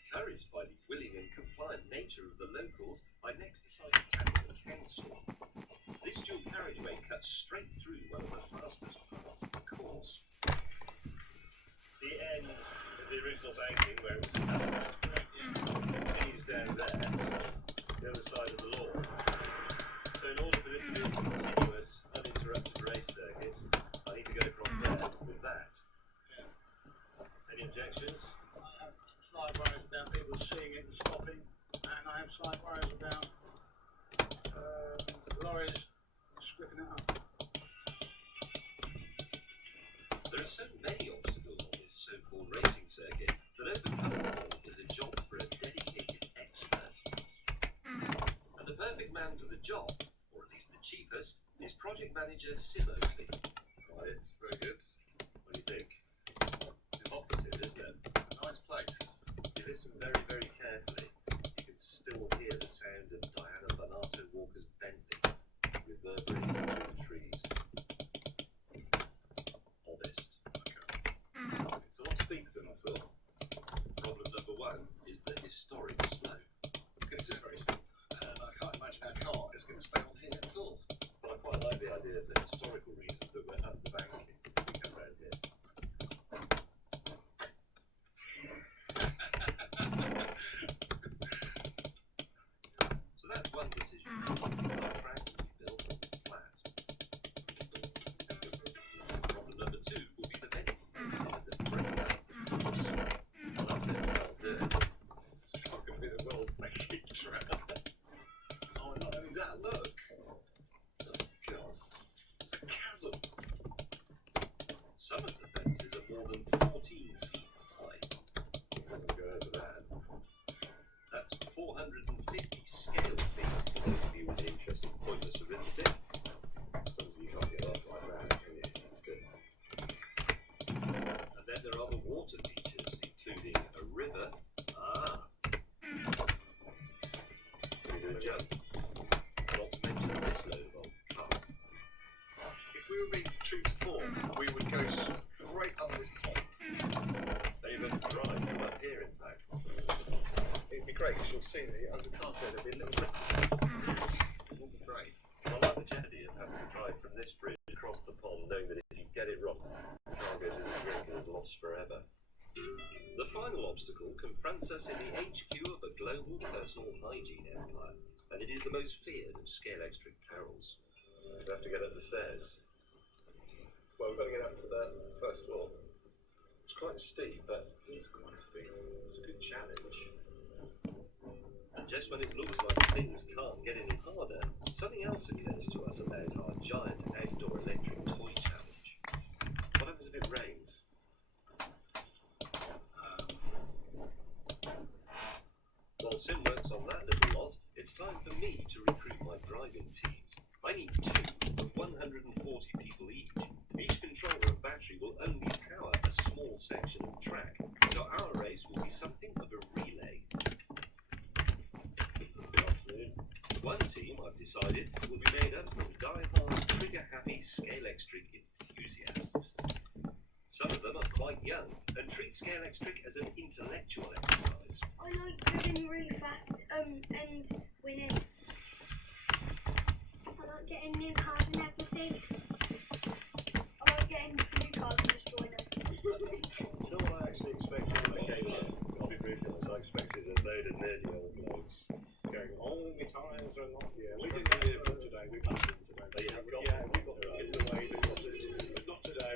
Encouraged by the willing and compliant nature of the locals, I next decided to tackle the council. This dual carriageway cuts straight through one of the fastest parts of the course. The end of the original banking where it was continues down there, the other side of the lawn. So in order for this to be a continuous, uninterrupted race circuit, I need to go across there with that. Any objections? I have slight worries about people seeing it and stopping, and I have slight worries about lorries stripping it up. There are so many obstacles on this so-called racing circuit that overcoming them all is a job for a dedicated expert. And the perfect man for the job, or at least the cheapest, is project manager Simo. Right, very good. What do you think? It's opposite, isn't it? It's a nice place. If you listen very, very carefully, you can still hear the sound of Diana Bonato Walker's Bentley reverberating through the trees. Honest. It's a lot steeper than I thought. Problem number one is the historic slope. This is very steep, and I can't imagine our car is going to stay on here at all. But I quite like the idea of the historical reasons that we're up the banking. We come round here. So that's one decision. Our track will be built on the flat. Problem number two will be the venue. This is the breakdown of the course. Well, that's it. I'll do it. It's not going to be the world making track. Oh, not only that, look. Oh, God. It's a chasm. Some of the fences are more than 14 feet high. I'm going to go over that. That's 450 scale feet for those of you with an interest in pointless arithmetic. As long as you can't get off like that, can you? That's good. And then there are the water features, including a river. Can you do a jump? Not to mention this load of old car. If we were being true to form, we would go straight up this pond. Then you've got to drive from up here, in fact. It'd be great because you'll see that as the car's there, there'll be a little bit of this. It would be great. I like the jeopardy of having to drive from this bridge across the pond, knowing that if you get it wrong, the car goes in the drink and is lost forever. The final obstacle confronts us in the HQ of a global personal hygiene empire, and it is the most feared of scale-extric perils. You have to get up the stairs. Well, we've got to get up to the first floor. It's quite steep, but It's quite steep. it's a good challenge. And just when it looks like things can't get any harder, something else occurs to us about our giant outdoor electric toy challenge. What happens if it rains? While Sim works on that little lot, it's time for me to recruit my driving teams. I need 2 of 140 people each. Each controller and battery will only power a small section of track, so our race will be something of a relay. One team, I've decided, will be made up of die-hard, trigger-happy, scale-extric enthusiasts. Some of them are quite young and treat scale-extric as an intellectual exercise. I like going really fast and winning. I like getting new cars and everything. I like getting new cars and destroying them. You know what I actually expected when I came here? I'll be brief, as I expected a load of nerdy old blokes going, oh, my tyres are not. Yeah, we didn't really have them today. We got them today. But yeah, we got them in the way because not today.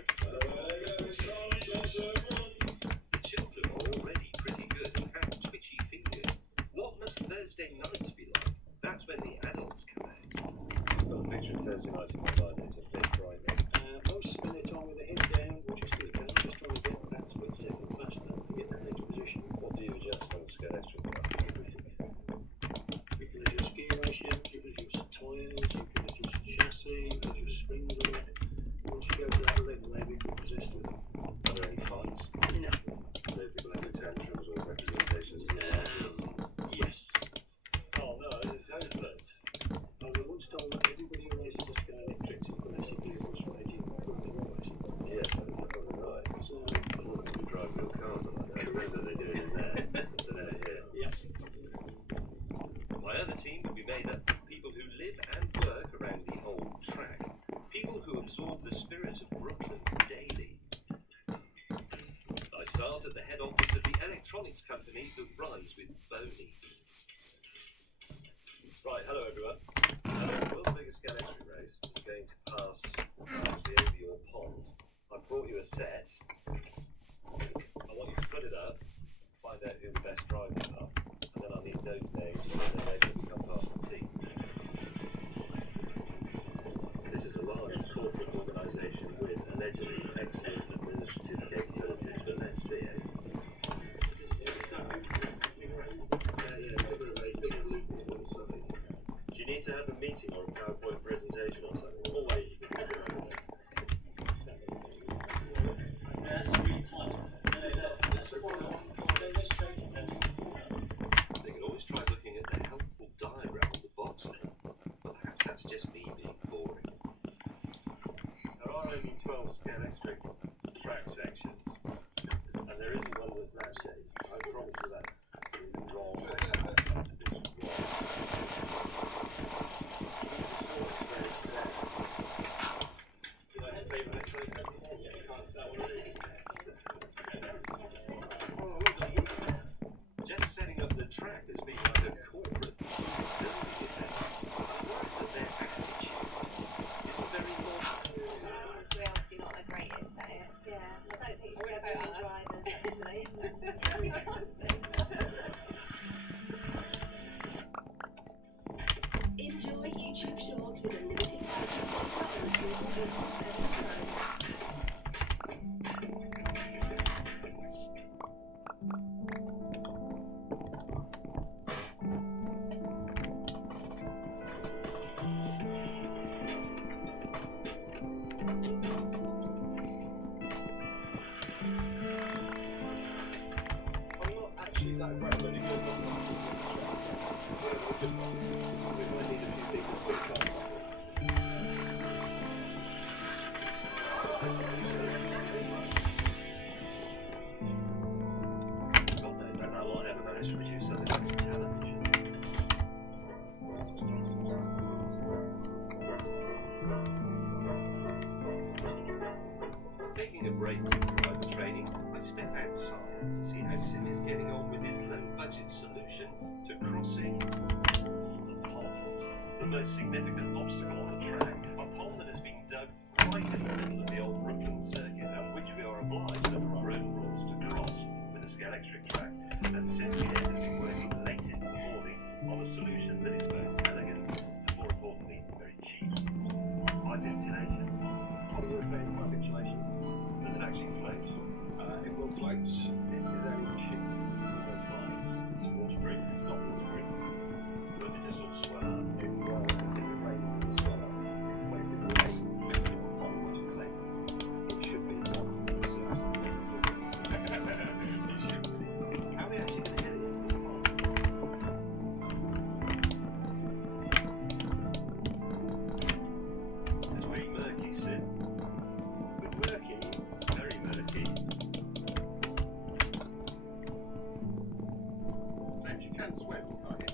The children are already pretty good and have twitchy fingers. What must Thursday tyres, you can adjust the chassis, adjust springs on it. Once you go to that limit, maybe you're possessed with it. Are there any fines? No. Do people have intentions or representations? Yes. Oh no, it's hopeless. I was once told that everybody who races a Sky Electric is going to be frustrated with the racing. Yes, I think you're probably right. So, a lot of people drive real cars like that. Correct that they do it in there. Yes. My other team will be made up of people who live and work around the old track. People who absorb the spirit of Brooklyn daily. I start at the head office of the electronics company that rhymes with Boney. Right, hello everyone. The world's biggest electric race is going to pass actually over your pond. I've brought you a set. I want you to put it up, find out who the best drivers are, and then I'll need those names, and then they will become part of the team. This is a large corporate organisation with allegedly excellent administrative capabilities, but let's see it. Do you need to have a meeting or a PowerPoint presentation or something? Always. That's really tight. They can always try looking at the helpful diagram on the box then, but perhaps that's just me being boring. There are only 12 Scalectric track sections, and there isn't one that's that shape. I promise you that. Wrong. Just setting up the track has been like a corporate team building event. I worry that their attitude isn't very modern. We're obviously not the greatest at it. Yeah, I don't think you should have any drivers actually. Enjoy YouTube Shorts with a limited budget data on Google Pixel 7 Pro. I'm not actually that great at running good. We might need a few people to put it on. God knows how I'll ever manage to produce something like television. Taking a break from driver training, I step outside to see how Sim is getting on with his low-budget solution to crossing the pond. The most significant obstacle on the track, a pond that has been dug right in the middle of the old Brooklyn circuit, and which we are obliged under our own rules to cross with a Scalectric track. And Cynthia has been working late into the morning on a solution that is both elegant and, more importantly, very cheap. Pipe insulation. Polyurethane pipe insulation. Does it actually float? It will float. This is only cheap. It's waterproof. It's not waterproof. But it just all swell up. It will, if it rains, it will swell up. When it's in the rain, or pond, I should say, it should be not. How are we actually going to get it into the pond? It's very murky, Sid. But murky, very murky. James, you can swim, can't you?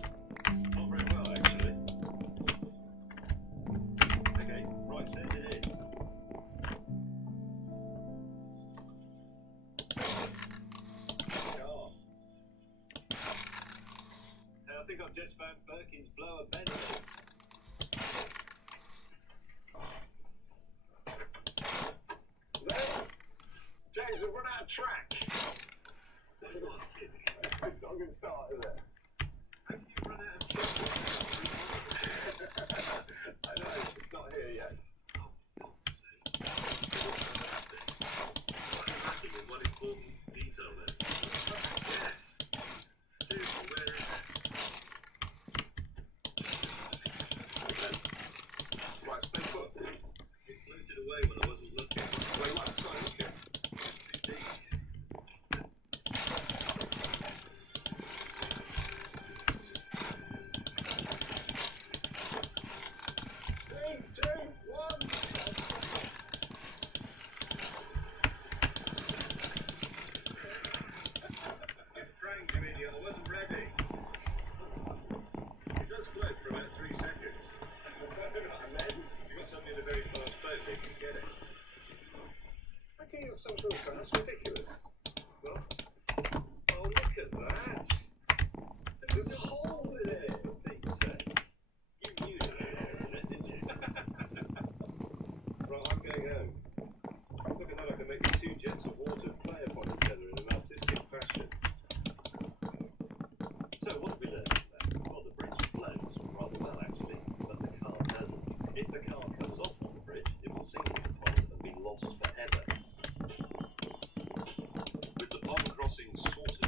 Not very well, actually. Okay, right, Sid, it is. Oh. I think I've just found Birkin's blower bend. James, we've run out of track. It's not a good start, is it? How did you run out of track? I know, it's not here yet. One important detail there. Yes. Seriously, where is it? got some sort of car. That's ridiculous. Well, oh, look at that. There's a hole in it, for Pete's sake. You knew there was a hole in it, didn't you? Right, I'm going home. Look at that, I can make 2 jets of water play upon each other in an artistic fashion. So what have we learned from that? Well, the bridge floats rather well actually, but the car doesn't. If the car comes off on the bridge, it will sink into the pond and be lost forever. With the pond crossing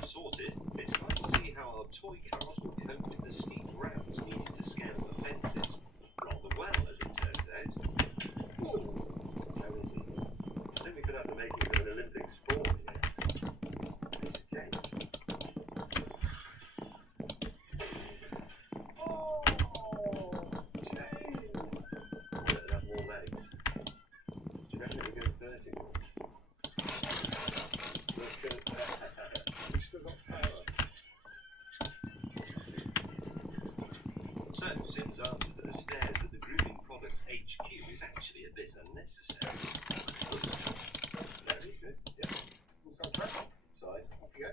sorted, it's time to see how our toy cars will cope with the steep ramps needed to scale the fences. Rather well, as it turns out. Ooh, how is it? I think we could have the makings of an Olympic sport here. Piece of cake. Oh, Jane! Let it have more legs. Do you reckon it would go vertical? Look at that. We still got power. So, Sim's answer that the stairs at the Grooming Products HQ is actually a bit unnecessary. Very good. Yeah. Inside track. Side. Off you go.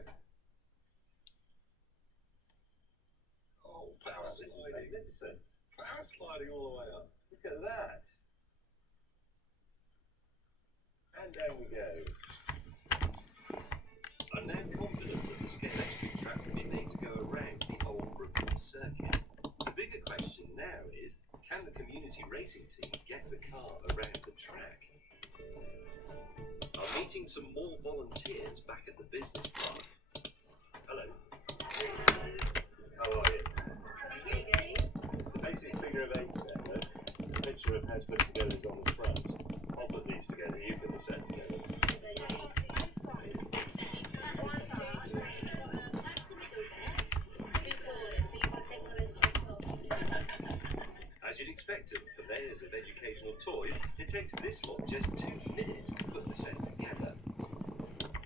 Oh, power This is sliding. magnificent. Power sliding all the way up. Look at that. And down we go. I'm now confident that the scale electric track can be made to go around the old Brooklyn circuit. The bigger question now is, can the community racing team get the car around the track? I'm meeting some more volunteers back at the business park. Hello. How are you? It's the basic figure of 8 set, though. The picture of how to put it together is on the front. I'll put these together, you put the set together. As you'd expect of purveyors of educational toys, it takes this lot just 2 minutes to put the set together.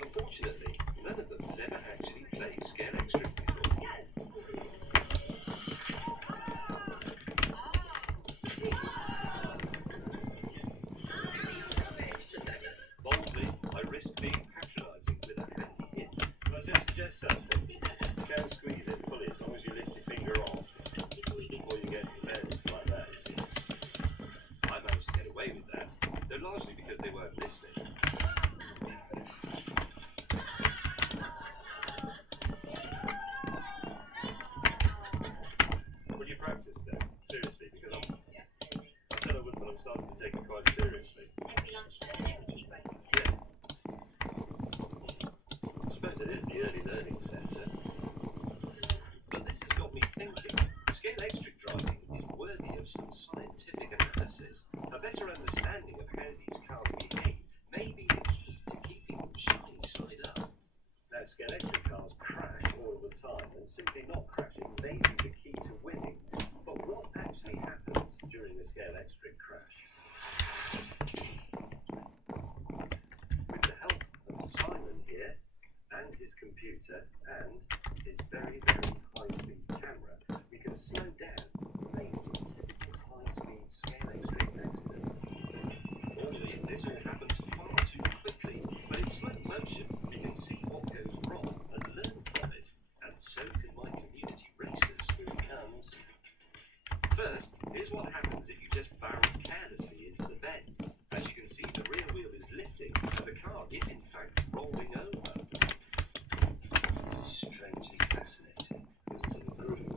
Unfortunately, none of them has ever actually played Scale Extra before. Boldly, I risk being patronising with a handy hint. Can I just suggest something? You can squeeze it fully as long as you lift your finger off before you get to the bends like that, you see. I managed to get away with that, though largely because they weren't listening. Will you practice then? Seriously, because I said I would, but I'm starting to take it quite seriously. Every lunchtime and every tea break. Yeah. I suppose it is the early learning centre. But this has got me thinking. Scale electric driving is worthy of some scientific analysis. A better understanding of how these cars behave may be the key to keeping them shiny side up. Now, scale electric cars crash all the time, and simply not crashing may be the key to winning. But what actually happens during a scale electric crash? With the help of Simon here, and his computer, and his very, very high-speed camera, we can slow down the typical high-speed scale electric accident. Normally, this all happens far too quickly, but in slow motion, we can see what goes wrong and learn from it, and so can my community racers. Here it comes. First, here's what happens if you just barrel carelessly into the bend. As you can see, the rear wheel is lifting, and the car is in fact rolling over. This is strangely fascinating. This is a groove.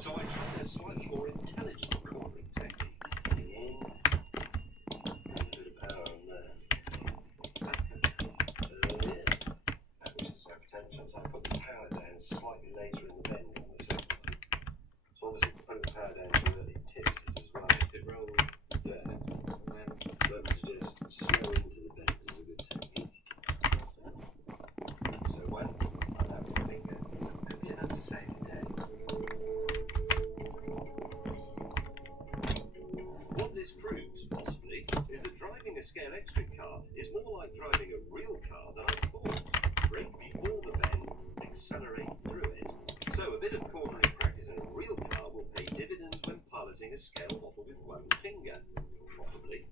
So I tried a slightly more intelligent cornering technique. In, a bit of power on there. That was its potential. So I put the power down slightly later in the bend on the second one. So obviously, putting the power down too early tips it as well. If it rolls, yeah. And then that was just slow into the bend is a good technique. So when I have a finger, could be enough to save the day. What this proves, possibly, is that driving a scale electric car is more like driving a real car than I thought. Brake before the bend, accelerate through it. So a bit of cornering practice in a real car will pay dividends when piloting a scale model with one finger. Probably.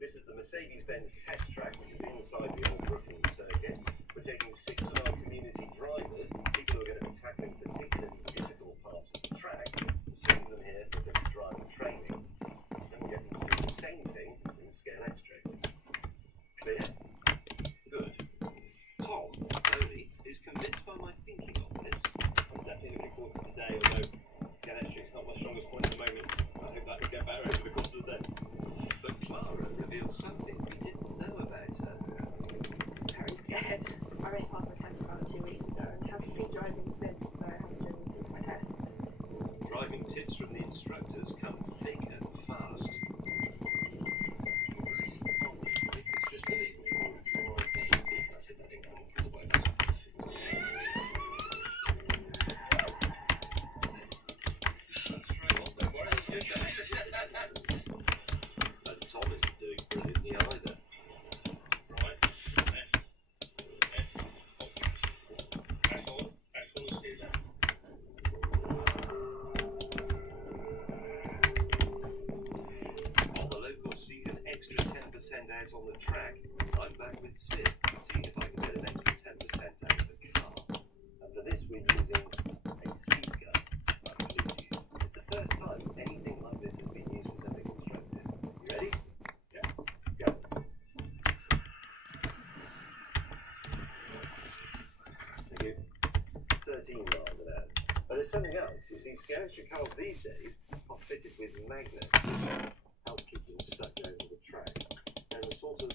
This is the Mercedes-Benz test track, which is inside the old Brooklands circuit. We're taking 6 of our community drivers, people who are going to be tackling particularly difficult parts of the track, and sending them here for a bit of driving training. Then we get them to do the same thing in the scale extract. Clear? Good. Tom, Tony, is convinced by my thinking on this. I'm definitely looking forward to the day, although scale extract's not my strongest point at the moment. I hope that will get better over the course of the day. But Clara revealed something we didn't know about her. Very scared. I already passed my test about 2 weeks ago and haven't been driving since, so I haven't driven since my tests. Driving tips from the instructors come thick and fast. It's just a legal form for me. That's it, that didn't come through the way that's perfect. That's straight on, don't worry, that's okay. And Tom isn't doing brilliantly either. Right, back on the speed limit. While the locals see an extra 10% out on the track, I'm back with Sid, seeing if I can get an extra 10% out of the car. And for this we're using a speed gun, like Bluetooth. It's the first time anything like this has been used for something constructive. You ready? Yeah. Go. Thank you. 13 miles an hour. But there's something else. You see, scale extra cars these days are fitted with magnets that help keep them stuck over the track. There's a sort of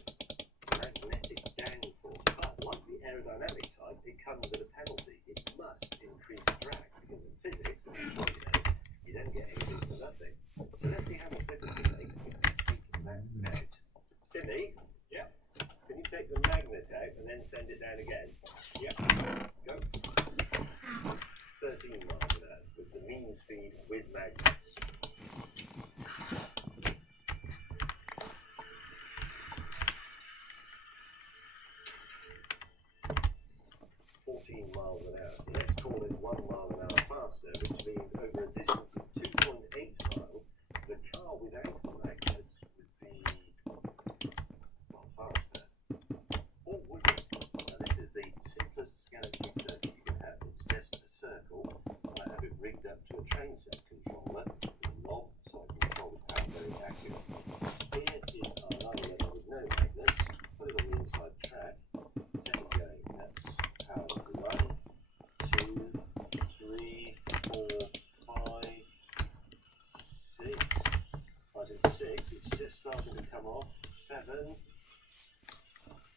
magnetic downforce, but like the aerodynamic type, it comes at a penalty. It must increase drag, because in physics, as you know, you don't get anything for nothing. So let's see how much difference it makes if we take that out. Simi? Yeah? Can you take the magnet out and then send it down again? Yeah. Go. 13 miles an hour was the mean speed with magnets. 14 miles an hour. So let's call it 1 mile an hour faster, which means over a distance of 2.8 miles, the car without magnets would be, well, faster. Or would it? Now this is the simplest skeleton circuit you can have. It's just a circle. I have it rigged up to a train set controller with a knob so I can control the power very accurately. Here is our line lever with no magnets. Put it on the inside track. Set it going. That's power 1, 2, 3, 4, 5, 6. Right, it's 6. It's just starting to come off. 7.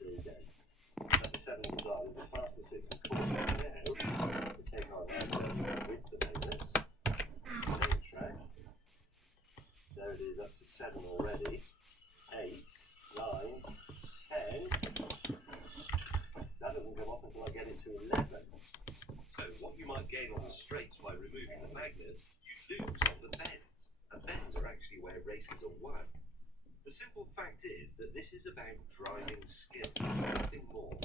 There we go. That's 7 desire is the fastest it can call. Now, we take our line with the magnets. Same track. There it is, up to 7 already. 8, 9, 10. That doesn't come off until I get it to 11. So what you might gain on the straights by removing the magnets, you lose on the bends. And bends are actually where races are won. The simple fact is that this is about driving skill, nothing more.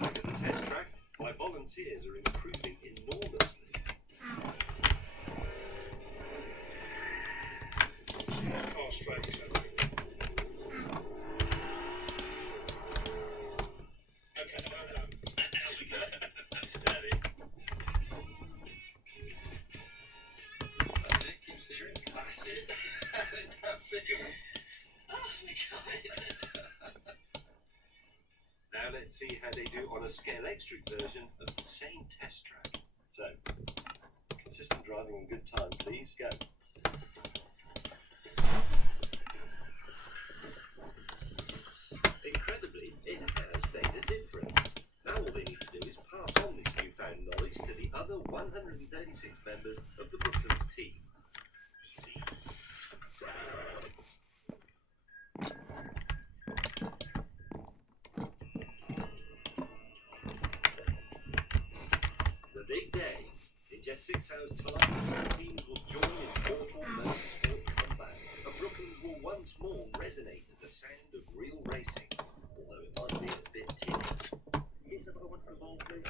Back at the test track, my volunteers are improving enormously. Car straight. Okay, now we go. There it is. That's it, keep steering. That's it. That feel. Oh my god. Now let's see how they do on a scale extra version of the same test track. So, consistent driving and good time, please, go. Incredibly, it has made a difference. Now all they need to do is pass on this newfound knowledge to the other 136 members of the Brooklands team. Easy. The big day. In just 6 hours' time, the two teams will join in mortal motorsport combat. And Brooklands will once more resonate to the sound of real racing, although it might be a bit timid. Here's someone who wants the ball, please.